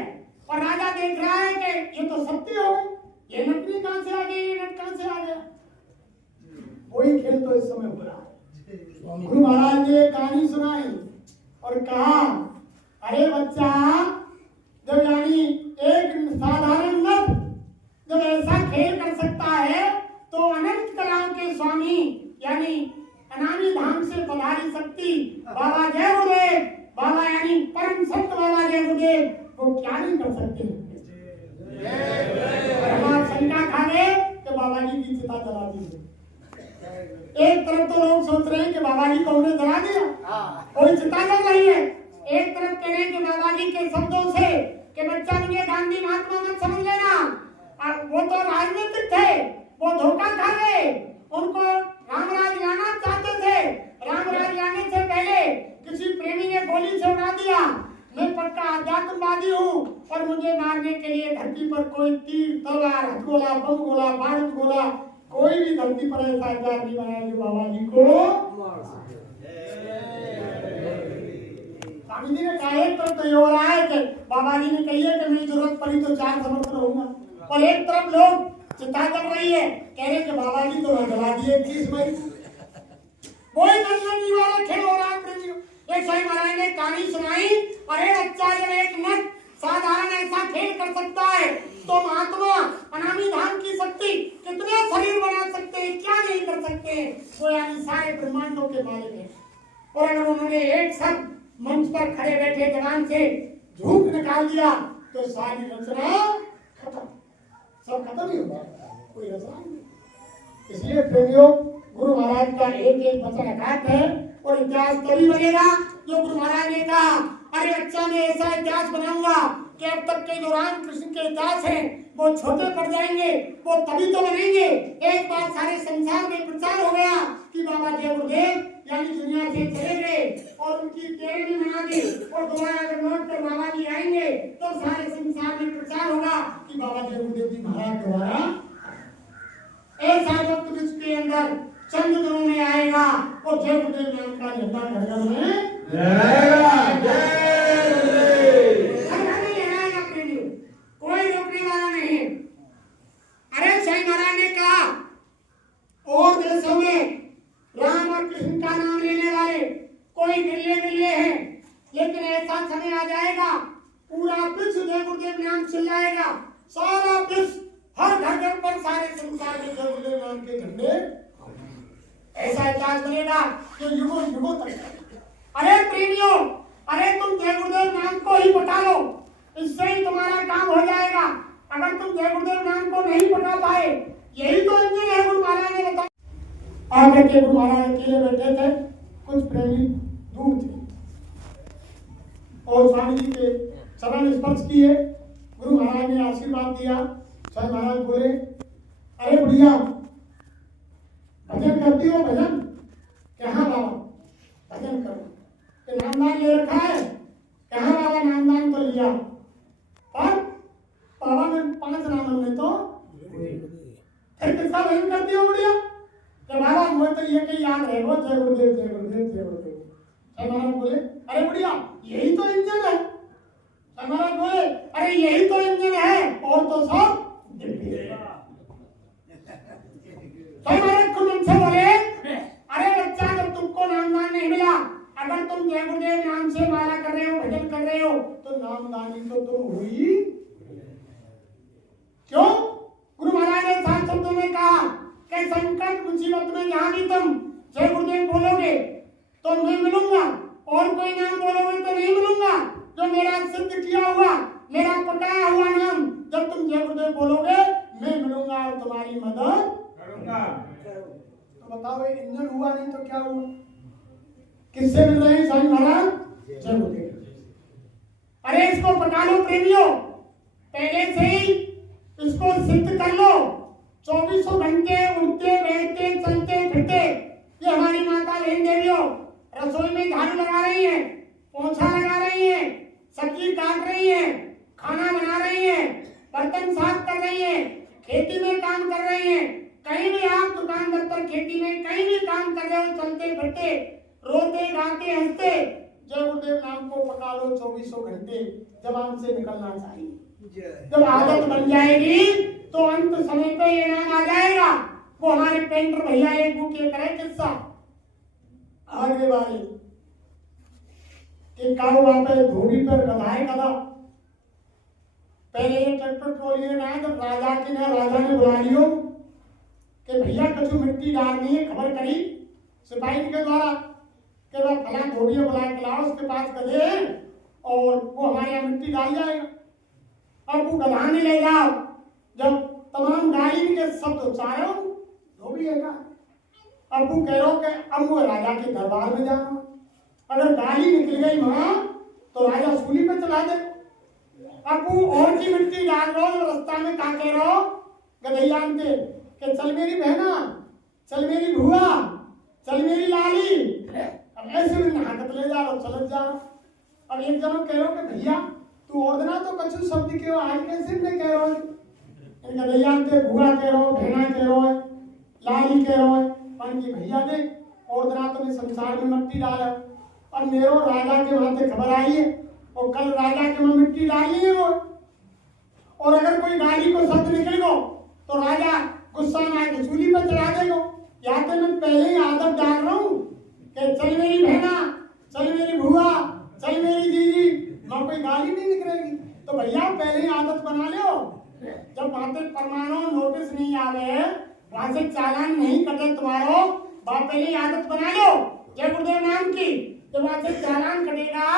और राजा देख रहा है कि ये तो सत्य हो गई, ये नटनी कहां से आ गई, ये नट कहां से आ गया। वही खेल तो इस समय हो रहा है। गुरु महाराज ने कहानी सुनाई और कहा, अरे बच्चा, जब यानी एक साधारण नट जब ऐसा खेल कर सकता है तो अनंत कलाओं के स्वामी यानी अनामी धाम से पधारी शक्ति बाबा जय गुरुदेव, बाबा यानी परम संत बाबा जय गुरुदेव, वो क्या नहीं कर सकते। हम शंका खा गए कि बाबा जी की चिता जला दी। एक तरफ तो लोग सोच रहे हैं कि बाबा जी को उन्हें जला दिया, कोई चिता जल रही है। एक तरफ कह रहे हैं कि बाबा जी के शब्दों से कि बच्चा मुझे गांधी महात्मा मत समझ लेना, वो तो राजनीतिक थे, वो धोखा खा गए, उनको रामराज लाना चाहते थे, रामराज लाने से पहले किसी प्रेमी ने गोली से उड़ा दिया। मैं पक्का आध्यात्मवादी हूँ और मुझे मारने के लिए धरती पर कोई तीर तलवार हथगोला बम गोला बारूद गोला कोई भी धरती पर ऐसा हथियार नहीं बनाया जो बाबा जी को स्वामी जी ने कहा। एक तरफ तो ये हो रहा है कि बाबा जी ने कही है कि मेरी जरूरत पड़ी तो 4 समर्थन होऊंगा, और एक तरफ लोग चिंता कर रही है, कह रहे कि बाबा जी तो जला दिए 30 मई। कोई नटनटी वाला खेल हो रहा है प्रेमियों। एक स्वामी महाराज ने कहानी सुनाई, अरे बच्चा, जब एक नट साधारण ऐसा खेल कर सकता है तो महात्मा अनामी धाम की शक्ति कितने शरीर बना सकते हैं, क्या नहीं कर सकते हैं। वो यानी सारे ब्रह्मांडों के मालिक है। और अगर उन्होंने एक सब मंच पर खड़े बैठे जवान से झूठ निकाल दिया तो सारी रचना खत्म, सब खत्म ही होगा, कोई रचना नहीं। इसलिए प्रेमियों, गुरु महाराज का एक एक वचन अखात है और इतिहास तभी बनेगा जो गुरु महाराज ने कहा, अरे बच्चा, मैं ऐसा इतिहास बनाऊंगा कि अब तक के जो राम कृष्ण के इतिहास हैं वो छोटे पड़ जाएंगे, वो तभी तो बनेंगे एक बार सारे संसार में प्रचार हो गया कि बाबा जय गुरुदेव यानी दुनिया से चले गए और उनकी 13वीं मना दी और दोबारा अगर लौट कर बाबा जी आएंगे तो सारे संसार में प्रचार होगा कि बाबा जय गुरुदेव जी महाराज दोबारा ऐसा वक्त विश्व के अंदर चंद दिनों में आएगा और जय गुरुदेव नाम का झंडा घर में लहराएगा प्रेमियों, कोई रोकने वाला नहीं। अरे साईं महाराज ने कहा, और देशों में राम और कृष्ण का नाम लेने वाले कोई मिले हैं, लेकिन ऐसा समय आ जाएगा पूरा विश्व जय गुरुदेव नाम चिल्लाएगा, सारा विश्व हर घर पर सारे संसार में जय गुरुदेव नाम के झंडे, ऐसा इतिहास बनेगा जो युगों युगों तक। अरे प्रेमियों, अरे तुम जय गुरुदेव नाम को ही पटा लो, इससे ही तुम्हारा काम हो जाएगा। अगर तुम जय गुरुदेव नाम को नहीं पटा पाए, यही तो इंजन है गुरु महाराज ने बताया। आकर के गुरु महाराज अकेले बैठे थे, कुछ प्रेमी दूर थे और स्वामी जी के चरण स्पर्श किए, गुरु महाराज ने आशीर्वाद दिया। स्वामी महाराज बोले, अरे बुढ़िया, भजन करती हो? भजन? कहाँ बाबा भजन करो? नामदान ले रखा है? कहाँ बाबा नामदान तो लिया, पर बाबा में 5 नाम में तो फिर किसका भजन करती हो बुढ़िया? कि बाबा मुझे तो ये कहीं याद है, वो जय गुरुदेव जय गुरुदेव जय गुरुदेव। महाराज बोले, अरे बुढ़िया, यही तो इंजन है। महाराज बोले, अरे यही तो इंजन है और तो सब महाराज खुद उनसे बोले, अरे बच्चा, जब तुमको नामदान नहीं मिला, अगर तुम जय गुरुदेव नाम से माला कर रहे हो, भजन कर रहे हो, तो नामदानी तो तुम हुई क्यों? गुरु महाराज ने 7 शब्दों में कहा कि संकट मुसीबत में जहां भी तुम जय गुरुदेव बोलोगे तो मैं मिलूंगा, और कोई नाम बोलोगे तो नहीं मिलूंगा। जो मेरा सिद्ध किया हुआ, मेरा पकाया हुआ नाम जब तुम जय गुरुदेव बोलोगे, मैं मिलूंगा और तुम्हारी मदद करूंगा। तो बताओ, ये इंजन हुआ नहीं तो क्या हुआ? किससे मिल रहे हैं स्वामी महाराज? जय गुरुदेव। अरे इसको पका लो प्रेमियों, पहले से ही इसको सिद्ध कर लो। 24 घंटे उठते बैठते चलते फिरते ये हमारी माता बहन देवियों रसोई में झाड़ू लगा रही है, पोछा लगा रही है, सब्जी काट रही है, खाना बना रही है, बर्तन साफ कर रही है, खेती में काम कर रही है। कहीं भी आप दुकान दफ्तर खेती में कहीं भी काम कर रहे हो, चलते फिरते रोते गाते हंसते जय गुरुदेव नाम को पका लो 24 घंटे, जबान से निकलना चाहिए। जब आदत बन जाएगी तो अंत समय पे ये नाम आ जाएगा। वो हमारे पेंटर भैया एक बुक ये करे किस्सा आगे वाले एक काऊ पे धोबी पर गधाए गधा। पहले ये ट्रैक्टर ट्रॉली में आए तो राजा ने बुला लियो कि भैया कछु मिट्टी डालनी है। खबर करी सिपाही के द्वारा कि वह फला धोबी बुला के लाओ, उसके पास गधे हैं और वो हमारे यहाँ मिट्टी डाल जाएगा। अब वो गधा ने ले जाओ। जब तमाम गाली के शब्द उच्चारो धोबी है का अब वो कह रहा कि अब वो राजा के दरबार में जाना। अगर गाली निकल गई वहां तो राजा सूली पे चला दे। अब वो और की मिट्टी डाल रहा हो, रास्ता में का कह रहा गधैया के कि चल मेरी बहना, चल मेरी भुआ, चल मेरी लाली। अब ऐसे में हाकत ले जा रहा चलत जा रहा। अब एक जनो कह रहा कि भैया तू ordena तो कछु शब्द के आज कैसे ने कह रहा है। गधैया के भुआ कह रहा, बहना कह रहा है, लाली कह रहा है। पर की भैया ने ordena तो संसार में मिट्टी डाला और मेरो राजा के वहां से खबर आई है और कल राजा के वहां मिट्टी डालनी है वो। और अगर कोई गाली को शब्द निकल गो तो राजा गुस्सा में आके चूल्ही पर चढ़ा देगो। या तो मैं पहले ही आदत डाल रहा हूँ कि चल मेरी बहना, चल मेरी भुआ, चल मेरी जीजी, मैं कोई गाली नहीं निकलेगी। तो भैया पहले ही आदत बना लो। जब वहां से परमाणु नोटिस नहीं आवे, वहां से चालान नहीं कटे तुम्हारो, वहां पहले ही आदत बना लो जय गुरुदेव नाम की। जब वहां से चालान कटेगा,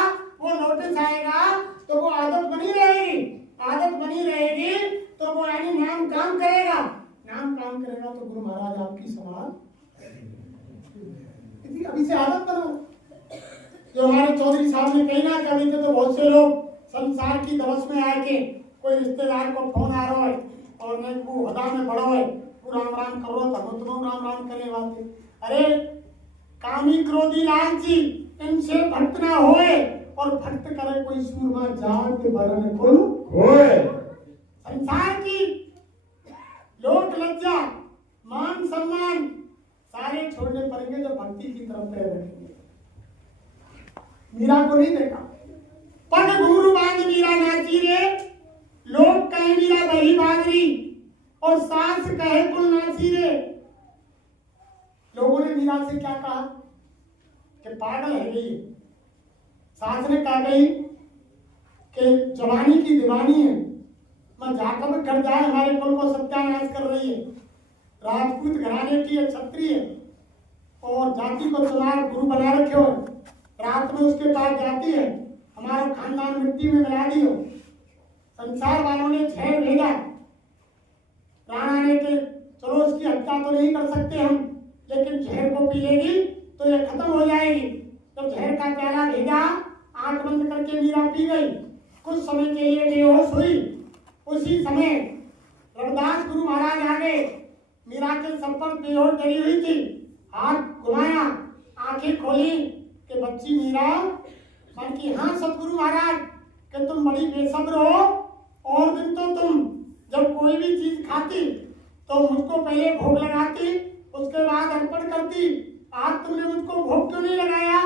वो नोटिस आएगा तो वो आदत बनी रहेगी। आदत बनी रहेगी तो वो यानी नाम काम करेगा। नाम काम करेगा तो गुरु महाराज आपकी समाज अभी से आदत बनाओ। जो हमारे चौधरी साहब ने कही ना कभी तो बहुत से लोग संसार की दवस में आके कोई रिश्तेदार को फोन आ रहा है और नहीं वो हदा में बड़ो है, वो राम राम करो तो तुम राम राम करने वाले। अरे कामी क्रोधी लालची इनसे भक्त ना होए और भक्त करे कोई सूरमा जात के बरन खुल होए। संसार की लोक लज्जा मान सम्मान सारे छोड़ने पड़ेंगे जो भक्ति की तरफ पैर रखेंगे। मीरा को नहीं देखा पग घुंघरू बांध मीरा नाची रे, लोग कहे मीरा बही बागरी और सास कहे कुल नाची रे। लोगों ने मीरा से क्या कहा कि पागल है ये। सास ने कहा गई कि जवानी की दीवानी है, मैं जाकर कर जाए हमारे कुल को सत्यानाश कर रही है। राजपूत घराने की क्षत्रिय और जाति को चुनाव गुरु बना रखे हो। रात में उसके पास जाती है, हमारा खानदान मिट्टी में मिला दियो। संसार वालों ने जहर भेजा राणा ने के चलो इसकी हत्या तो नहीं कर सकते हम, लेकिन जहर को पी लेगी तो ये खत्म हो जाएगी। तो जहर का प्याला भेजा, आंख बंद करके मीरा पी गई। कुछ समय के लिए बेहोश हुई। उसी समय रविदास गुरु महाराज आ गए। मीरा के सर पर बेहोश डरी हुई थी, हाथ घुमाया, आंखें खोली कि बच्ची मीरा। मन की हाँ सतगुरु महाराज कि तुम बड़ी बेसब्र हो। और दिन तो तुम जब कोई भी चीज खाती तो मुझको पहले भोग लगाती, उसके बाद अर्पण करती। आज तुमने मुझको भोग क्यों नहीं लगाया?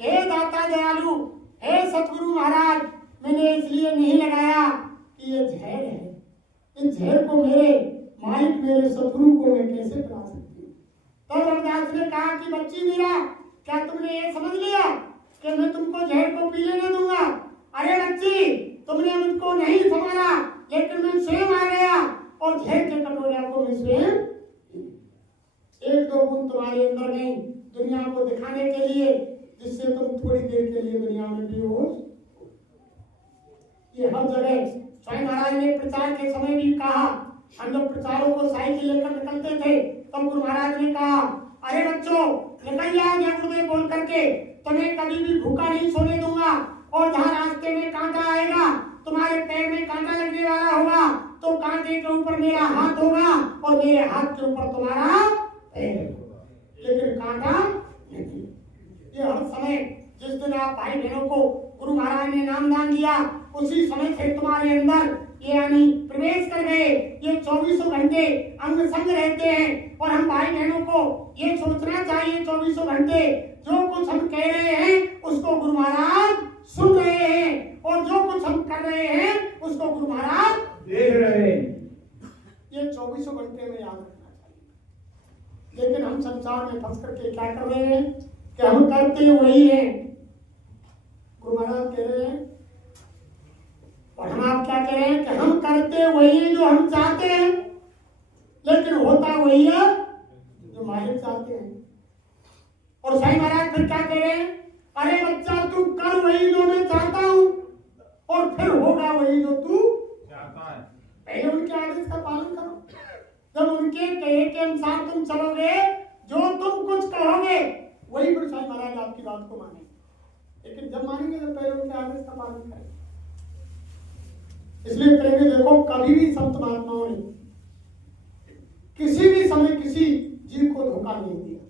हे दाता दयालु, हे सतगुरु महाराज, मैंने इसलिए नहीं लगाया कि ये जहर है। इस जहर को मेरे मालिक मेरे सतगुरु को मैं कैसे पिला सकती हूँ? तब रविदास ने कहा कि बच्ची मीरा, क्या तुमने ये समझ लिया कि मैं तुमको जहर को पी लेने दूंगा? अरे बच्ची, तुमने मुझको नहीं संभाला, लेकिन मैं स्वयं आ गया और जहर के कटोरे को मैं स्वयं एक दो बूंद तुम्हारे अंदर नहीं, दुनिया को दिखाने के लिए, जिससे तुम थोड़ी देर के लिए दुनिया में बेहोश। ये हर जगह स्वयं महाराज ने प्रचार के समय भी कहा। हम जब प्रचारों को साइकिल लेकर निकलते थे तब गुरु महाराज ने कहा, अरे बच्चों निकल जाओ जय गुरुदेव बोल करके, तुम्हें कभी भी भूखा नहीं सोने दूंगा। और जहाँ रास्ते में कांटा आएगा, तुम्हारे पैर में कांटा लगने वाला होगा, तो कांटे के ऊपर मेरा हाथ होगा और मेरे हाथ के ऊपर तुम्हारा पैर, लेकिन कांटा नहीं। ये हर समय जिस दिन आप भाई बहनों को गुरु महाराज ने नामदान दिया, उसी समय से तुम्हारे अंदर ये यानी प्रवेश कर गए। ये 24 घंटे अंग संग रहते हैं और हम भाई बहनों को ये सोचना चाहिए 24 घंटे जो कुछ हम कह रहे हैं उसको गुरु महाराज सुन रहे हैं और जो कुछ हम कर रहे हैं उसको गुरु महाराज देख रहे हैं। ये 24 घंटे में याद रखना चाहिए। लेकिन हम संसार में फंस करके क्या कर रहे हैं कि हम करते वही हैं। गुरु महाराज कह रहे हैं और हम आप क्या कह रहे हैं कि हम करते वही जो हम चाहते हैं, लेकिन होता वही है जो मालिक चाहते हैं। और साईं महाराज फिर क्या कह रहे हैं, अरे बच्चा तू कर वही जो मैं चाहता हूं और फिर होगा वही जो तू चाहता है। पहले उनके आदेश का पालन करो। जब उनके कहे के अनुसार तुम चलोगे, जो तुम कुछ कहोगे वही फिर साईं महाराज आपकी बात को मानेंगे। लेकिन जब मानेंगे तो पहले उनके आदेश का पालन करेंगे। इसलिए करेंगे। देखो कभी भी संत महात्माओं ने किसी भी समय किसी जीव को धोखा नहीं दिया।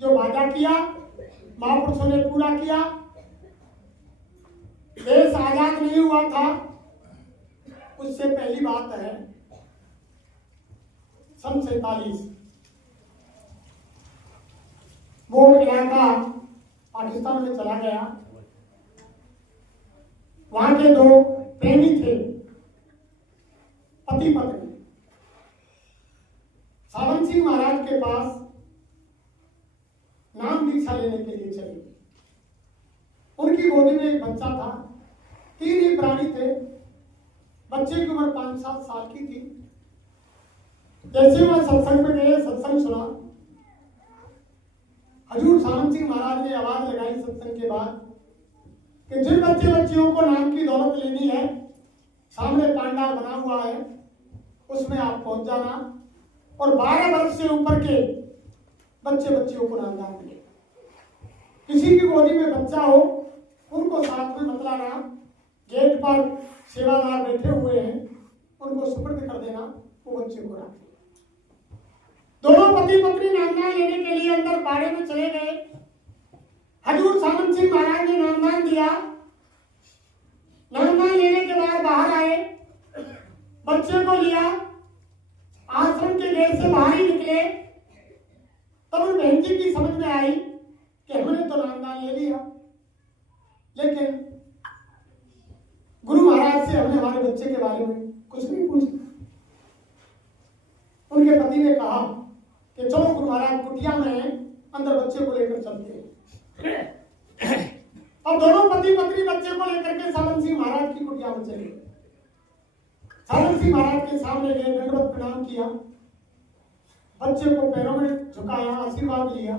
जो वादा किया महापुरुषों ने पूरा किया। देश आजाद नहीं हुआ था उससे पहली बात है सन 47 वो इलाका पाकिस्तान में चला गया। वहां के दो प्रेमी थे, पति पत्नी। सावन सिंह महाराज के पास नाम दीक्षा लेने के लिए चले। उनकी गोदी में एक बच्चा था। 3 ही प्राणी थे। बच्चे की उम्र 5-7 साल की थी। जैसे वह सत्संग में गए, सत्संग सुना। हजूर सावन सिंह महाराज ने आवाज लगाई सत्संग के बाद कि जिन बच्चे बच्चियों को नाम की दौलत लेनी है, सामने पांडाल बना हुआ है, उसमें आप पहुंच जाना और 12 वर्ष से ऊपर के बच्चे बच्चियों को नामदान मिले। किसी की गोदी में बच्चा हो उनको साथ में मत लाना। गेट पर सेवादार बैठे हुए हैं, उनको सुपुर्द कर देना, वो बच्चे को रख। दोनों पति पत्नी नामदान लेने के लिए अंदर बाड़े में चले गए। हजूर सावन सिंह महाराज ने नामदान दिया। नामदान लेने के बाद बाहर आए, बच्चे को लिया, आश्रम के गेट से बाहर ही निकले। तब उन बहन जी की समझ में आई कि हमने तो नामदान ले लिया, लेकिन गुरु महाराज से हमने हमारे बच्चे के बारे में कुछ नहीं पूछा। उनके पति ने कहा कि चलो गुरु महाराज कुटिया में अंदर बच्चे को लेकर चलते हैं। अब दोनों पति पत्नी बच्चे को लेकर के सावन सिंह महाराज की कुटिया में चले। सावन सिंह महाराज के सामने गए, दंडवत प्रणाम किया, बच्चे को पैरों में झुकाया, आशीर्वाद लिया।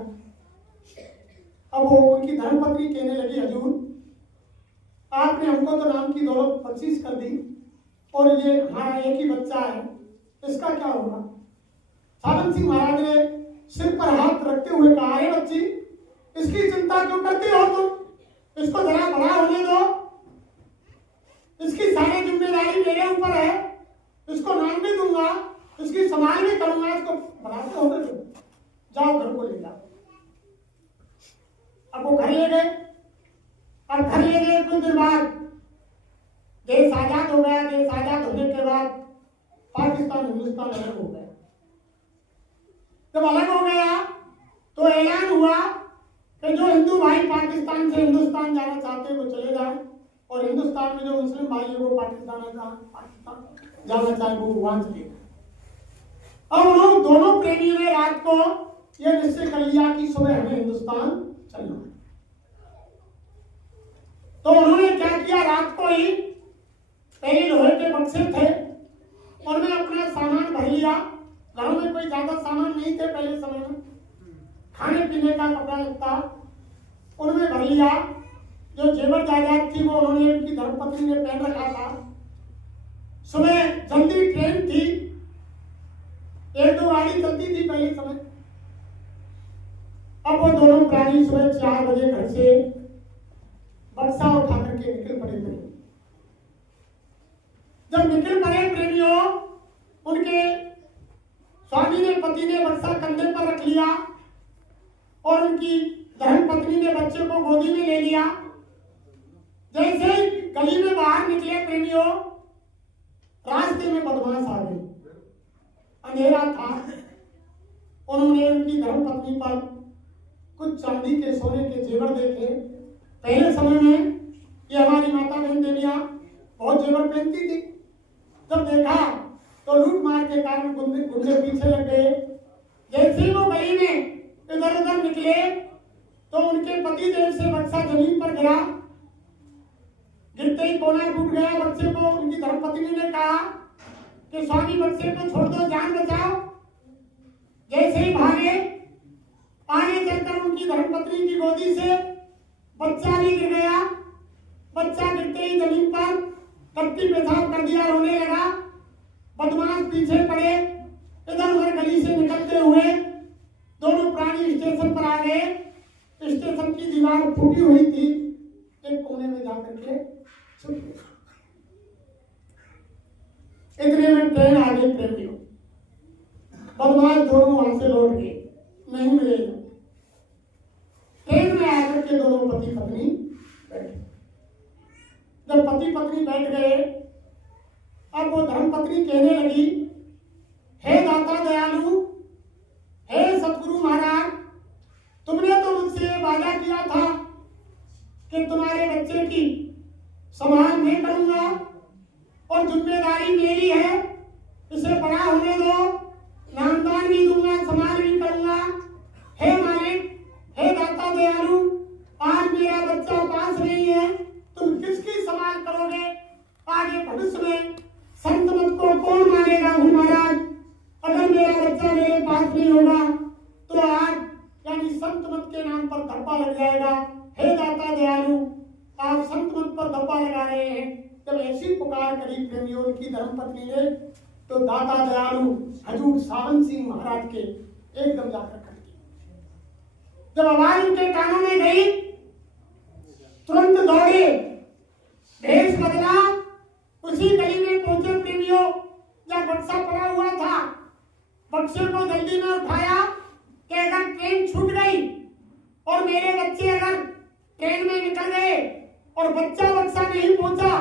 अब वो उनकी धर्मपत्नी कहने लगी, हजूर आपने हमको तो नाम की दौलत 25 कर दी और ये हमारा एक ही बच्चा है, इसका क्या होगा? सावन सिंह महाराज ने सिर पर हाथ रखते हुए कहा, अरे बच्ची इसकी चिंता क्यों करती हो तुम? इसको जरा बड़ा होने दो, इसकी सारी जिम्मेदारी मेरे ऊपर है। इसको नाम भी दूंगा, इसकी संभाल भी करूंगा। इसको बढ़ाते होते जाओ घर को ले जाओ। अब वो घर ले गए। अब घर ले गए कुछ दिन बाद देश आजाद हो गया। देश आजाद होने के बाद पाकिस्तान हिंदुस्तान अलग हो गया। जब अलग हो गया तो ऐलान हुआ कि जो हिंदू भाई पाकिस्तान से हिंदुस्तान जाना चाहते हैं वो चले जाए, और हिंदुस्तान में जो मुस्लिम भाई है वो पाकिस्तान जाना चाहे वो वहां चले जाए। अब उन्होंने दोनों प्रेमियों ने रात को यह निश्चय कर लिया कि सुबह हमें हिंदुस्तान चलना है। तो उन्होंने क्या किया, रात को ही पहले लोहे के बक्से थे उनमें अपना सामान भर लिया। घरों में कोई ज्यादा सामान नहीं थे पहले समय में, खाने पीने का कपड़ा लगता उनमें भर लिया। जो जेवर जायदाद थी वो उन्होंने उनकी धर्मपत्नी ने पहन रखा था। सुबह जल्दी ट्रेन थी, 1-2 गाड़ी चलती थी पहले समय। अब वो दोनों प्राणी सुबह 4 बजे घर से बक्सा उठा करके निकल पड़े थे। जब निकल पड़े प्रेमियों, उनके स्वामी ने, पति ने बक्सा कंधे पर रख लिया और उनकी धर्मपत्नी ने बच्चे को गोदी में ले लिया। जैसे ही गली में बाहर निकले प्रेमियों, रास्ते में बदमाश आ गए। अंधेरा था। उन्होंने उनकी धर्मपत्नी पर कुछ चांदी के सोने के जेवर देखे, पहले समय में ये हमारी माता बहन देवियां बहुत जेवर पहनती थी। जब देखा तो लूट मार के कारण गुंडे पीछे लग गए। जैसे ही वो गली में इधर उधर निकले तो उनके पति देव से बक्सा जमीन पर गिरा। गिरते ही कोना टूट गया। बच्चे को उनकी धर्मपत्नी ने कहा कि स्वामी बच्चे को छोड़ दो, जान बचाओ। जैसे ही भागे, आगे चलकर उनकी धर्मपत्नी की गोदी से बच्चा भी गिर गया। बच्चा गिरते ही जमीन पर कत्ती पेशाब कर दिया, रोने लगा। बदमाश पीछे पड़े, इधर उधर गली से निकलते हुए दोनों प्राणी स्टेशन पर आ गए। स्टेशन की दीवार फूटी हुई थी, एक कोने में जाकर के छुप गए। इतने में ट्रेन आ गई प्रेमियों। बदमाश दोनों वहां से लौट गए, नहीं मिले। ट्रेन में आकर के दोनों पति पत्नी बैठे। जब पति पत्नी बैठ गए, अब वो धर्मपत्नी कहने लगी, हे दाता दयालु, हे सतगुरु महाराज, तुमने तो मुझसे ये वादा किया था कि तुम्हारे बच्चे की संभाल मैं करूंगा और जिम्मेदारी मेरी है। इसे बड़ा होने दो, नामदान भी दूंगा, संभाल भी करूंगा। हे मालिक, हे दाता दयालु, आज मेरा बच्चा पास नहीं है, तुम किसकी संभाल करोगे? आगे भविष्य में संत मत को कौन मानेगा महाराज? अगर मेरा बच्चा मेरे पास नहीं होगा तो आज यानी संत मत के नाम पर धब्बा लग जाएगा। हे दाता दयालु, आप संत मत पर धब्बा लगा रहे हैं। जब ऐसी पुकार करी प्रेमियों की धर्मपत्नी ने, तो दाता दयालु हजूर सावन सिंह महाराज के एकदम जाकर कर दी। जब आवाज उनके कानों में गई, तुरंत दौड़े, भेष बदला, उसी गली में पहुंचे प्रेमियों। जब बक्सा पड़ा हुआ था, बक्से को जल्दी में उठाया कि अगर ट्रेन छूट गई और मेरे बच्चे अगर ट्रेन में निकल गए और बच्चा बक्सा नहीं पहुंचा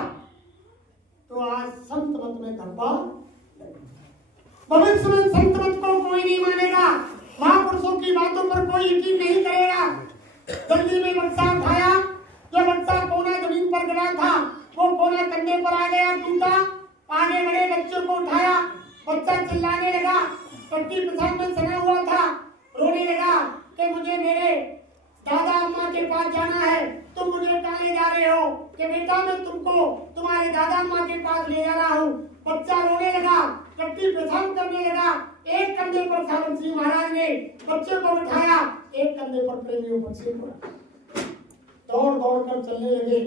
तो आज संत मत में धब्बा। भविष्य में संत मत को कोई नहीं मानेगा, महापुरुषों की बातों पर कोई यकीन नहीं करेगा। जल्दी में बक्सा उठाया। जो बक्सा कोना जमीन पर गिरा था, वो कोना कंधे पर आ गया, टूटा। आगे बड़े बच्चे को उठाया, बच्चा चिल्लाने लगा, कट्टी पेशाब में सना हुआ था, रोने लगा कि मुझे मेरे दादा अम्मा के पास जाना है, तुम मुझे कहाँ ले जा रहे हो? कि बेटा मैं तुमको तुम्हारे दादा अम्मा के पास ले जा रहा हूँ। बच्चा रोने लगा, कट्टी पेशाब करने लगा। एक कंधे पर सावन सिंह महाराज ने बच्चे को बिठाया, एक कंधे पर प्रेमियों बच्चे को रखा। दौड़ दौड़ कर चलने लगे।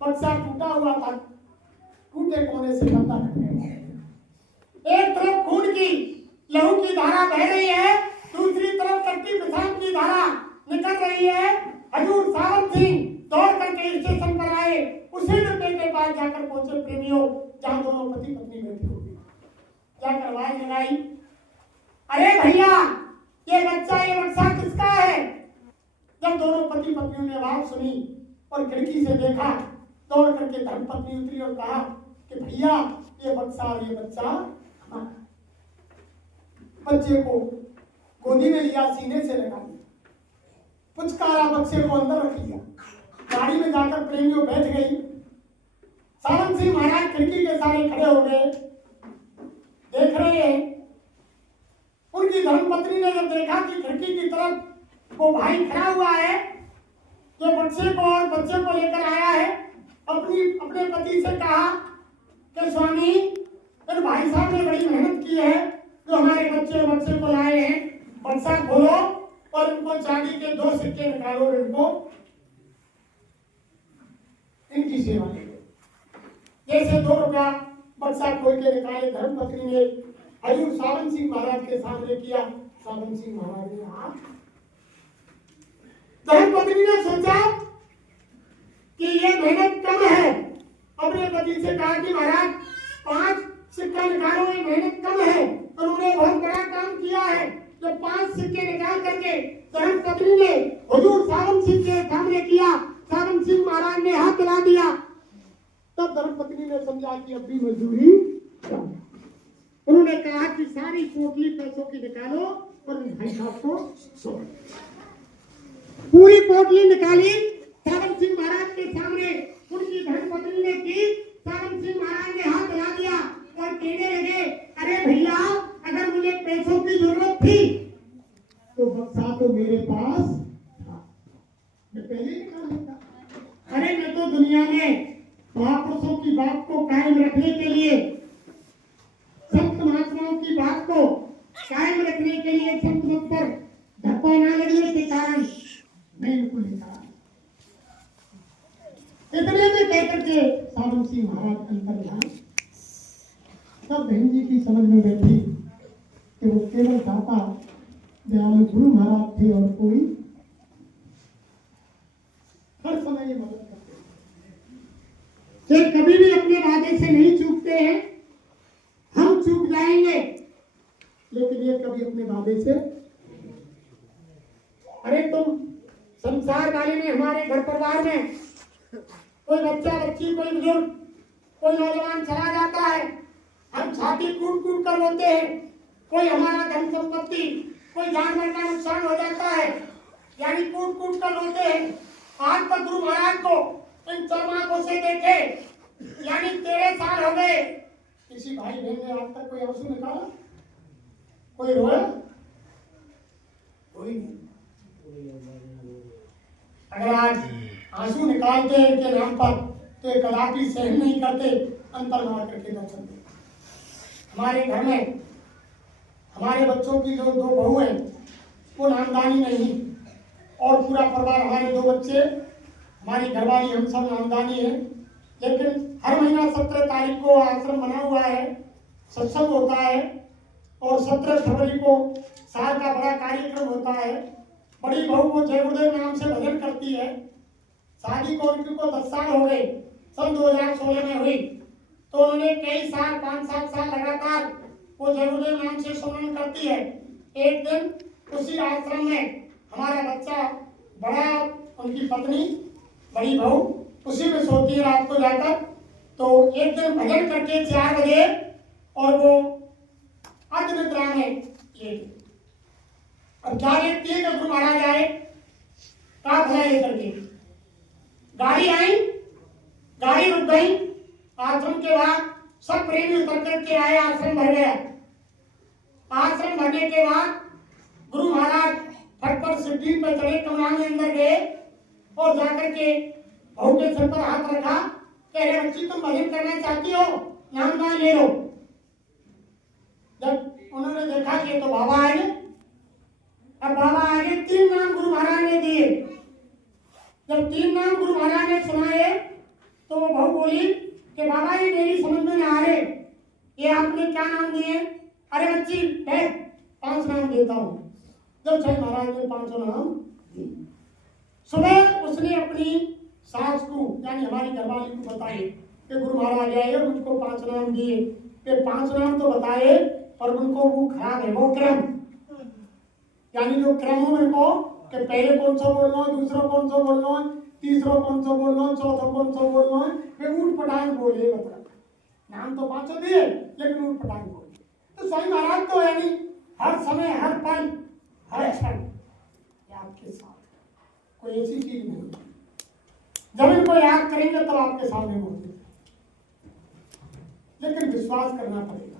बक्सा टूटा हुआ था, टूटे कोने से बंदा कट गया। एक तरफ खून की लहू की धारा बह रही है, दूसरी तरफ कट्टी पेशाब की धारा निकल रही है। हजूर सावन सिंह दौड़ करके स्टेशन पर आए। उसी डिब्बे के पास जाकर पहुंचे प्रेमियों, जहां दोनों पति पत्नी बैठे हुए। जाकर आवाज लगाई, अरे भैया, ये बक्सा किसका है? जब दोनों पति पत्नियों ने आवाज सुनी और खिड़की से देखा, दौड़ करके धर्मपत्नी उतरी और कहा कि भैया, ये बक्सा और ये बच्चा हमारा। बच्चे को गोदी में लिया, सीने से लगा दिया, पुचकारा, बक्से को अंदर रख लिया। गाड़ी में जाकर प्रेमियों बैठ गई। सावन सिंह महाराज खिड़की के सारे खड़े हो गए, देख रहे हैं। उनकी धर्मपत्नी ने जब देखा कि खिड़की की तरफ वो भाई खड़ा हुआ है, जो बच्चे को और बच्चे को लेकर आया है, अपने पति से कहा कि स्वामी, इन भाई साहब ने बड़ी मेहनत की है, जो हमारे बच्चे को लाए हैं। बक्सा खोलो और इनको चांदी के 2 सिक्के निकालो, इनको इनकी सेवा ले। जैसे 2 रुपया बक्सा खोल के निकाले, धर्मपत्नी ने हजूर सावन सिंह महाराज के सामने किया। सावन सिंह महाराज ने कहा, धर्मपत्नी ने सोचा कि ये मेहनत कम है। अपने पति से कहा कि महाराज 5 सिक्का निकालो, ये मेहनत कम है। उन्होंने बहुत बड़ा काम किया है। जब 5 सिक्के निकाल करके धर्मपत्नी ने हजूर सावन सिंह के सामने किया, सावन सिंह महाराज ने हाथ हिला दिया। तब धर्मपत्नी ने समझा कि अब भी मजदूरी। उन्होंने कहा कि सारी पोटली पैसों की निकालो और भाई साहब को पूरी पोटली निकाली। सावन के सामने उनकी धर्मपत्नी ने की, साधु सिंह महाराज ने हाथ हिला दिया और कहने लगे, अरे भैया अगर मुझे पैसों की जरूरत थी तो बक्सा तो मेरे पास था, मैं पहले निकाल लेता। अरे मैं तो दुनिया में महापुरुषों की बात को कायम रखने के लिए, संत महात्माओं की बात को कायम रखने के लिए, संत मत पर धक्का न लगने के कारण मैं इनको निकाला। इतने में कहकर के साधु सिंह महाराज अंतर्धान। तब बहन जी की समझ में बैठी कि वो केवल दाता दयालु गुरु महाराज थे और कोई हर समय ये मदद करते थे। ये कभी भी अपने वादे से नहीं चूकते हैं। हम चूक जाएंगे लेकिन ये कभी अपने वादे से। अरे तुम संसार वाले में, हमारे घर परिवार में कोई बच्चा बच्ची, कोई बुजुर्ग, कोई नौजवान चला जाता है, हम छाती कूट कूट कर रोते हैं। कोई हमारा धन संपत्ति, कोई जानवर का नुकसान हो जाता है, यानी कूट कूट कर रोते हैं। आज तक गुरु महाराज को इन चरमाकों से देखे, यानी 13 साल हो गए, किसी भाई बहन ने आज तक कोई आंसू निकाला? कोई रोया? कोई नहीं। अगर आज आंसू निकालते हैं के नाम पर तो ये कदापि सहन नहीं करते, अंतर मार करके दर्शन देते। हमारे घर में हमारे बच्चों की जो 2 बहू हैं वो नामदानी नहीं, और पूरा परिवार, हमारे 2 बच्चे, हमारी घरवाली, हम सब नामदानी हैं। लेकिन हर महीना 17 तारीख को आश्रम बना हुआ है, सत्संग होता है, और 17 फरवरी को साल का बड़ा कार्यक्रम होता है। बड़ी बहू को जय गुरुदेव नाम से भजन करती है। शादी को उनको 10 साल हो गए, सन 2016 में हुई, तो उन्होंने कई साल, 5-7 साल लगातार वो जय गुरुदेव नाम से सुमन करती है। एक दिन उसी आश्रम में हमारा बच्चा बड़ा, उनकी पत्नी बड़ी बहू उसी में सोती है रात को जाकर। तो एक दिन भजन करके 4 बजे और वो अर्ध निद्रा में लेटी। अब क्या देखती है कि गुरु महाराज आए, का भला लेकर के गाड़ी आई, गाड़ी रुक गई। आश्रम के बाद सब प्रेमी उतर करके आए, आश्रम भर गया। आश्रम भरने के बाद गुरु महाराज फटफट सीढ़ी पर चढ़े, कमरा में अंदर गए और जाकर के बहू के सर पर हाथ रखा, कह रहे बच्ची तुम भजन करना चाहती हो, नाम ले लो। जब उन्होंने देखा कि तो बाबा आए, अब बाबा आगे 3 नाम गुरु महाराज ने दिए। जब 3 नाम गुरु महाराज ने सुनाए तो वो बहू बोली कि बाबा ये मेरी समझ में ना आ रहे, ये आपने क्या नाम दिए? अरे बच्ची बैठ, 5 नाम देता हूँ। जब साईं महाराज ने 5 नाम दिए, सुबह उसने अपनी सास को, यानी हमारी घरवाली को बताए कि गुरु महाराज आए और मुझको 5 नाम दिए। ये 5 नाम तो बताए पर उनको वो खराब है, वो क्रम, यानी जो क्रम हो उनको कि पहले कौन सा बोलना है, दूसरा कौन सा बोलना है, तीसरा कौन सा बोलना है, चौथा कौन सा बोलना है, वे ऊट पटांग बोले। मतलब नाम तो 5 दिए लेकिन ऊट पटांग बोले। तो साईं महाराज तो यानी हर समय, हर पल, हर क्षण आपके साथ, कोई ऐसी चीज नहीं। जब इनको याद करेंगे तब आपके सामने होंगे, लेकिन विश्वास करना पड़ेगा।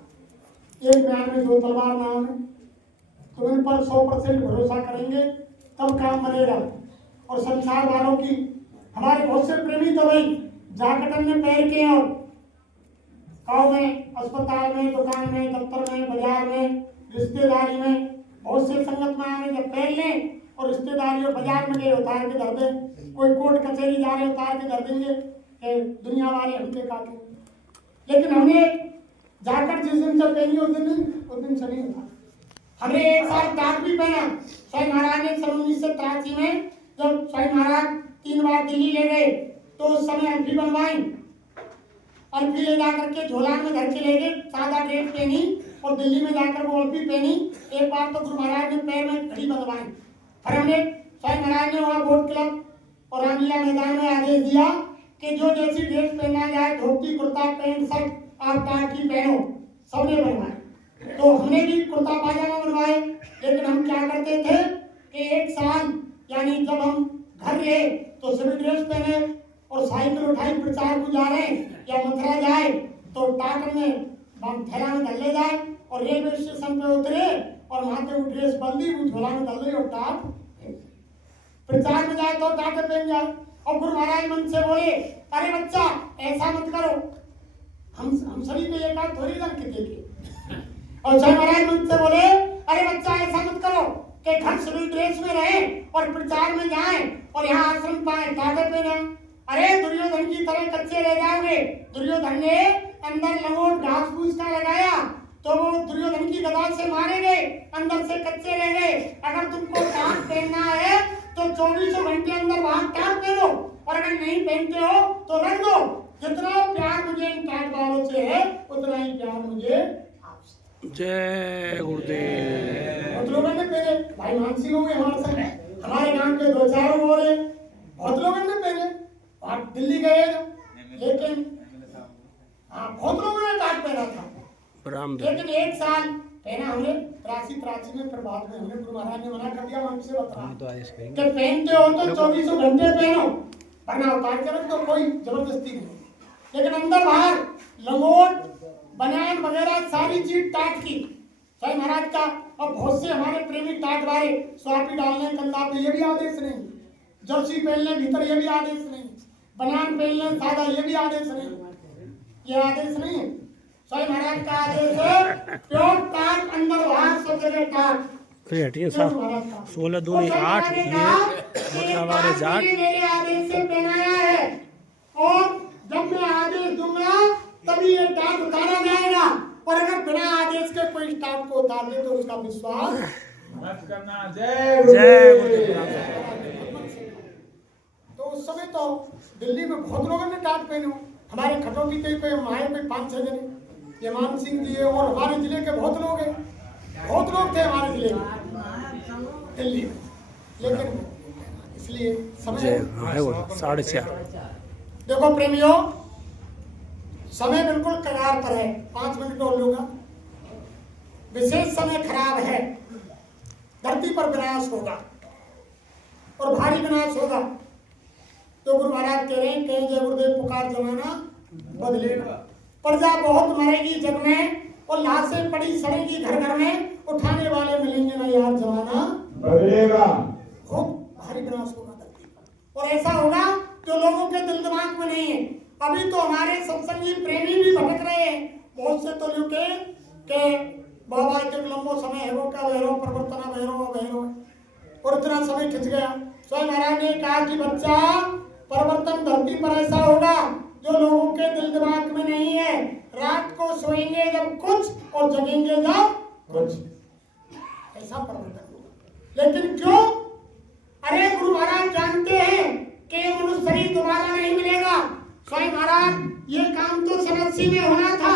एक म्यान में 2 तलवार नाम है, तो इन पर 100% भरोसा करेंगे तब काम बनेगा। और संसार वालों की, हमारे बहुत से प्रेमी तो भाई जाकटन में पैर के और गाँव में, अस्पताल में, दुकान में, दफ्तर में, बाजार में, रिश्तेदारी में, बहुत से संगत में आने जब पैर लें और रिश्तेदारी और बाजार में गए उतार के धर दें, कोई कोर्ट कचहरी जा रहे उतार के धर देंगे, दुनिया वाले हमसे काटे। लेकिन हमने जाकर जिस दिन से पहनी उस दिन से नहीं होता। हमने 1 साल टाट भी पहना। साईं महाराज ने सन 1983 में जब साईं महाराज 3 बार दिल्ली ले गए तो उस समय अल्फी बनवाई, अल्फी ले जाकर के झोला में घर के ले गए, सादा ड्रेस पहनी और दिल्ली में जाकर वो अल्फी पहनी। एक बार तो गुरु महाराज ने पैर में घड़ी बनवाई। फिर हमने साईं महाराज ने वहाँ बोट क्लब और रामलीला मैदान में आदेश दिया कि जो जैसी ड्रेस पहना जाए, धोती कुर्ता पैंट सब आप टाट की पहनो, सबने बनवाए। तो हमने भी कुर्ता पाजामा बनवाए। लेकिन हम क्या करते थे कि 1 साल यानी जब हम घर रहे तो सिविल ड्रेस पहने और साइकिल उठाई प्रचार को जा रहे हैं या मथुरा जाए तो टाट में थैला में धर ले जाए और रेलवे स्टेशन पे उतरे और वहां पे वो ड्रेस बंदी वो झोला में धर ले और टाट प्रचार में जाए तो टाट पहन जाए। और गुरु महाराज मन से बोले अरे बच्चा ऐसा मत करो, हम सभी को ये बात थोड़ी रख के देखे। और जय महाराज मन से बोले अरे बच्चा ऐसा मत करो कि घर सिविल ड्रेस में रहे और प्रचार में जाए और यहाँ आश्रम पाए टाटे पे ना। अरे दुर्योधन की तरह कच्चे रह जाओगे। दुर्योधन ने अंदर लंगोट घास फूस का लगाया तो वो दुर्योधन की गदा से मारे गए, अंदर से कच्चे रह गए। अगर तुमको टाट पहनना है तो 24 घंटे अंदर बाहर टाट पहनो और अगर नहीं पहनते हो तो रख दो। जितना प्यार मुझे इन टाट वालों से है उतना ही प्यार मुझे आपसे। जय गुरुदेव। बहुत लोगों ने पहने, भाई मानसी लोग हमारे संग, हमारे गांव के 2-4 हो रहे, बहुत लोगों ने पहने। आप दिल्ली गए लेकिन बहुत लोगों ने टाट पहना था, लेकिन 1 साल पहना हमने त्राची में। फिर बाद में हमने गुरु महाराज ने मना कर दिया, हमसे बता कि पहनते हो तो 24 घंटे पहनो, वरना उतार के रख दो, कोई जबरदस्ती नहीं। लेकिन अंदर बाहर लंगोट बनियान वगैरह सारी चीज टाट की साईं महाराज का। और बहुत से हमारे प्रेमी टाट वाले स्वापी डालने कंधा पे ये भी आदेश नहीं, जर्सी पहनने भीतर ये भी आदेश नहीं, बनियान पहनने सादा ये भी आदेश नहीं, ये आदेश नहीं है। साईं महाराज का आदेश है प्योर टाट, अंदर बाहर सब जगह टाट। 16 दूनी 8 मतलब मेरे आदेश से पहनाया है और जब मैं आदेश दूंगा तभी ये टाट उतारा जाएगा। और अगर बिना आदेश के कोई टाट को उतार दे तो उसका विश्वास मत करना। जय तो उस समय तो दिल्ली में बहुत लोगों ने टाट पहने। हमारे खटोकी के कोई माए कोई 5-6 जने, ये मान सिंह जी और हमारे जिले के बहुत लोग हैं, बहुत लोग थे हमारे जिले में दिल्ली में। लेकिन इसलिए समय 4:30। देखो प्रेमियों, समय बिल्कुल कगार पर है, 5 मिनट और लूंगा। विशेष समय खराब है, धरती पर विनाश होगा और भारी विनाश होगा। तो गुरु महाराज कह रहे हैं कहीं जय गुरुदेव पुकार जमाना बदलेगा, प्रजा बहुत मरेगी जग में और लाशें पड़ी सड़ेगी घर घर में, उठाने वाले मिलेंगे ना यार, जमाना बदलेगा, बहुत भारी विनाश होगा धरती पर। और ऐसा होगा जो लोगों के दिल दिमाग में नहीं है। अभी तो हमारे सत्संगी प्रेमी भी भटक रहे हैं, बहुत से तो लुके के बाबा एक लंबो समय है वो का भैरव परिवर्तना भैरव और इतना समय खिंच गया। स्वयं महाराज ने कहा कि बच्चा परिवर्तन धरती पर ऐसा होगा जो लोगों के दिल दिमाग में नहीं है। रात को सोएंगे जब कुछ और जगेंगे जब कुछ, ऐसा परिवर्तन होगा। लेकिन क्यों? अरे गुरु महाराज जानते हैं कि मनुष्य शरीर दोबारा नहीं मिलेगा। स्वयं महाराज ये काम तो 87 में होना था,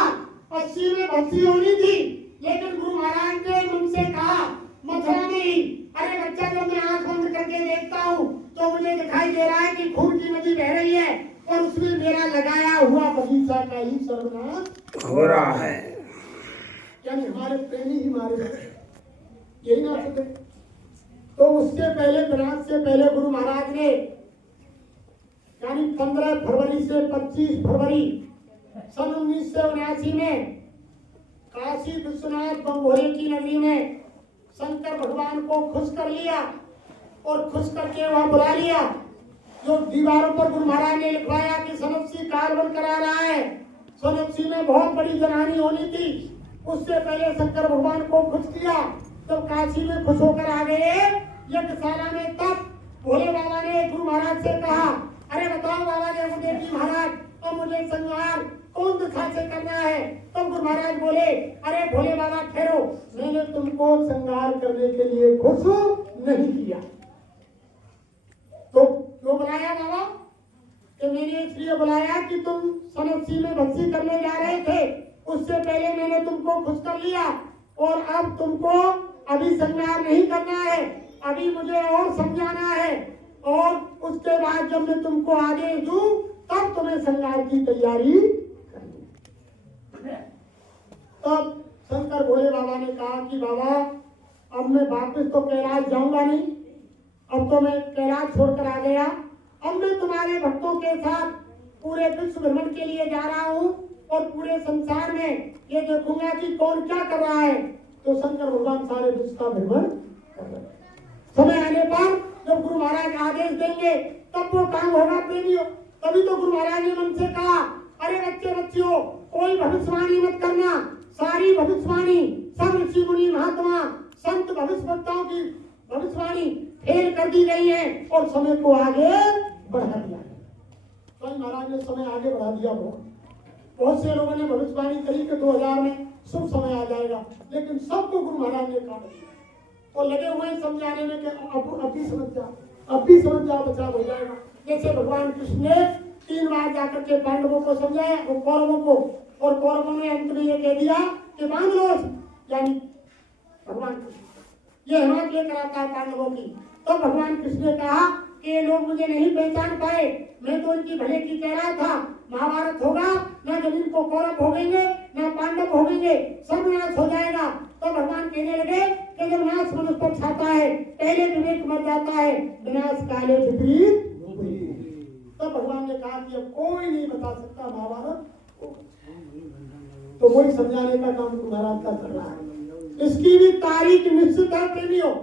80 में भक्ति होनी थी, लेकिन गुरु महाराज ने मुझसे कहा मथुरा में ही, अरे बच्चा जब मैं आंख बंद करके देखता हूँ तो मुझे दिखाई दे रहा है कि खून की नदी बह रही है और उसमें मेरा लगाया हुआ बगीचा का ही सर्वनाश हो रहा है। यानी हमारे प्रेमी ही मारे यही ना सके। तो उससे पहले विनाश से पहले गुरु महाराज ने यानी 15 फरवरी से 25 फरवरी सन 1979 में काशी विश्वनाथ बंगोरे की नगरी में शंकर भगवान को खुश कर लिया और खुश करके वहां बुला लिया। जो दीवारों पर गुरु महाराज ने लिखवाया कि सनपसी कार्बन करा रहा है, सनपसी में बहुत बड़ी जनानी होनी थी। उससे पहले शंकर भगवान को खुश किया, तब काशी में खुश होकर आ गए यज्ञशाला में। तब भोले बाबा ने गुरु महाराज से कहा, अरे बताओ बाबा ने गुरुदेव जी महाराज अब मुझे संहार कौन दिशा से करना है? तब गुरु महाराज बोले, अरे भोले बाबा ठहरो, मैंने तुमको संहार करने के लिए खुश नहीं किया। तो क्यों बुलाया बाबा? कि मैंने इसलिए बुलाया कि तुम सनपसी में भक्ति करने जा रहे थे, उससे पहले मैंने तुमको खुश कर लिया और अब तुमको अभी संहार नहीं करना है, अभी मुझे और समझाना है और उसके बाद जब मैं तुमको आदेश दूं तब तुम्हें संहार की तैयारी करनी। तब शंकर भोले बाबा ने कहा कि बाबा अब मैं वापस तो कैलाश जाऊंगा नहीं, अब तो मैं कैलाश छोड़कर आ गया, अब मैं तुम्हारे अपने भक्तों के साथ पूरे विश्व भ्रमण के लिए जा रहा हूँ और पूरे संसार में ये देखूंगा कि कौन क्या कर रहा है। तो शंकर भगवान सारे विश्व का भ्रमण कर रहे हैं। समय आने पर जब गुरु महाराज आदेश देंगे तब वो काम होगा प्रेमियों। तभी तो गुरु महाराज ने मन से कहा, अरे बच्चे बच्चियों, कोई भविष्यवाणी मत करना। सारी भविष्यवाणी सब ऋषि मुनि महात्मा संत भविष्यवक्ताओं की भविष्यवाणी फेल कर दी गई है और समय को आगे बढ़ा दिया है। तो महाराज ने समय आगे बढ़ा दिया। बहुत से लोगों ने भविष्यवाणी करी कि 2000 में शुभ समय आ जाएगा, लेकिन सबको गुरु महाराज ने काट दिया और लगे हुए हैं समझाने में कि अब भी समझ जा बचाव हो जाएगा। जैसे भगवान कृष्ण ने 3 बार जाकर के पांडवों को समझाया और कौरवों को, और कौरवों ने अंत में ये कह दिया कि बांध लो, यानी भगवान कृष्ण ये हिम्मत लेकर आता है पांडवों की। तो भगवान कृष्ण ने कहा कि ये लोग मुझे नहीं पहचान पाए, मैं तो इनकी भले की कह रहा था। महाभारत होगा, ना जमीन को कौरव भोगेंगे ना पांडव भोगेंगे, सब नाश हो जाएगा। तो भगवान कहने लगे कि जब नाश मनुष्य पर छाता है पहले विवेक मर जाता है, विनाश काले विपरीत। तो भगवान ने कहा कि अब कोई नहीं बता सकता महाभारत। तो वही समझाने का काम महाराज का चल रहा है। इसकी भी तारीख निश्चित है प्रेमियों।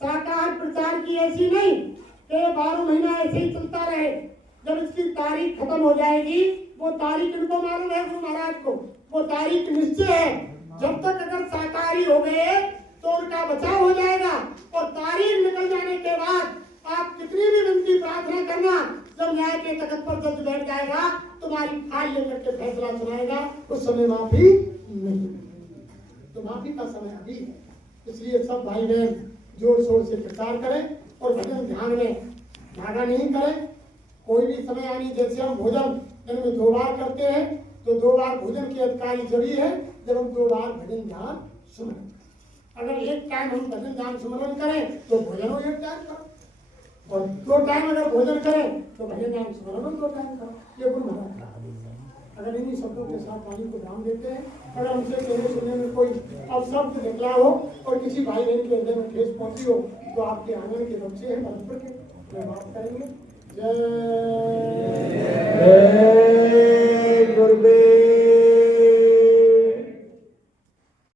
शाकाहार प्रचार की ऐसी नहीं कि 12 महीना ऐसे ही चलता रहे। जब इसकी तारीख खत्म हो जाएगी, वो तारीख इनको मालूम है गुरु महाराज को, वो तारीख निश्चय है। जब तक अगर शाकाहारी हो गए तो उनका बचाव हो जाएगा, और तारीख निकल जाने के बाद आप कितनी भी विनती प्रार्थना करना, जब न्याय के तख्त पर जज बैठ जाएगा तुम्हारी फाइल लेकर के फैसला सुनाएगा, उस समय माफी नहीं। तो माफी का समय अभी है। इसलिए सब भाई बहन जोर शोर से प्रचार करें और भजन ध्यान में धागा नहीं करें। कोई भी समय आनी, जैसे हम भोजन दिन में 2 बार करते हैं, तो 2 बार भोजन की अधिकारी जरूरी है जब हम 2 बार भजन ध्यान सुमरण। अगर एक टाइम हम भजन ध्यान सुमरण करें तो भोजन हो 1 टाइम करो, और 2 टाइम अगर भोजन करें तो भजन ध्यान सुमरण 2 टाइम करो। ये गुरु महाराज अगर इन्हीं शब्दों के साथ वाणी को ध्यान देते हैं। अगर हमसे कहने सुनने में कोई अपशब्द निकला हो और किसी भाई बहन के हृदय में ठेस पहुंची हो तो आपके आंगन के बच्चे हैं परस्पर के माफ करेंगे। जय गुरुदेव।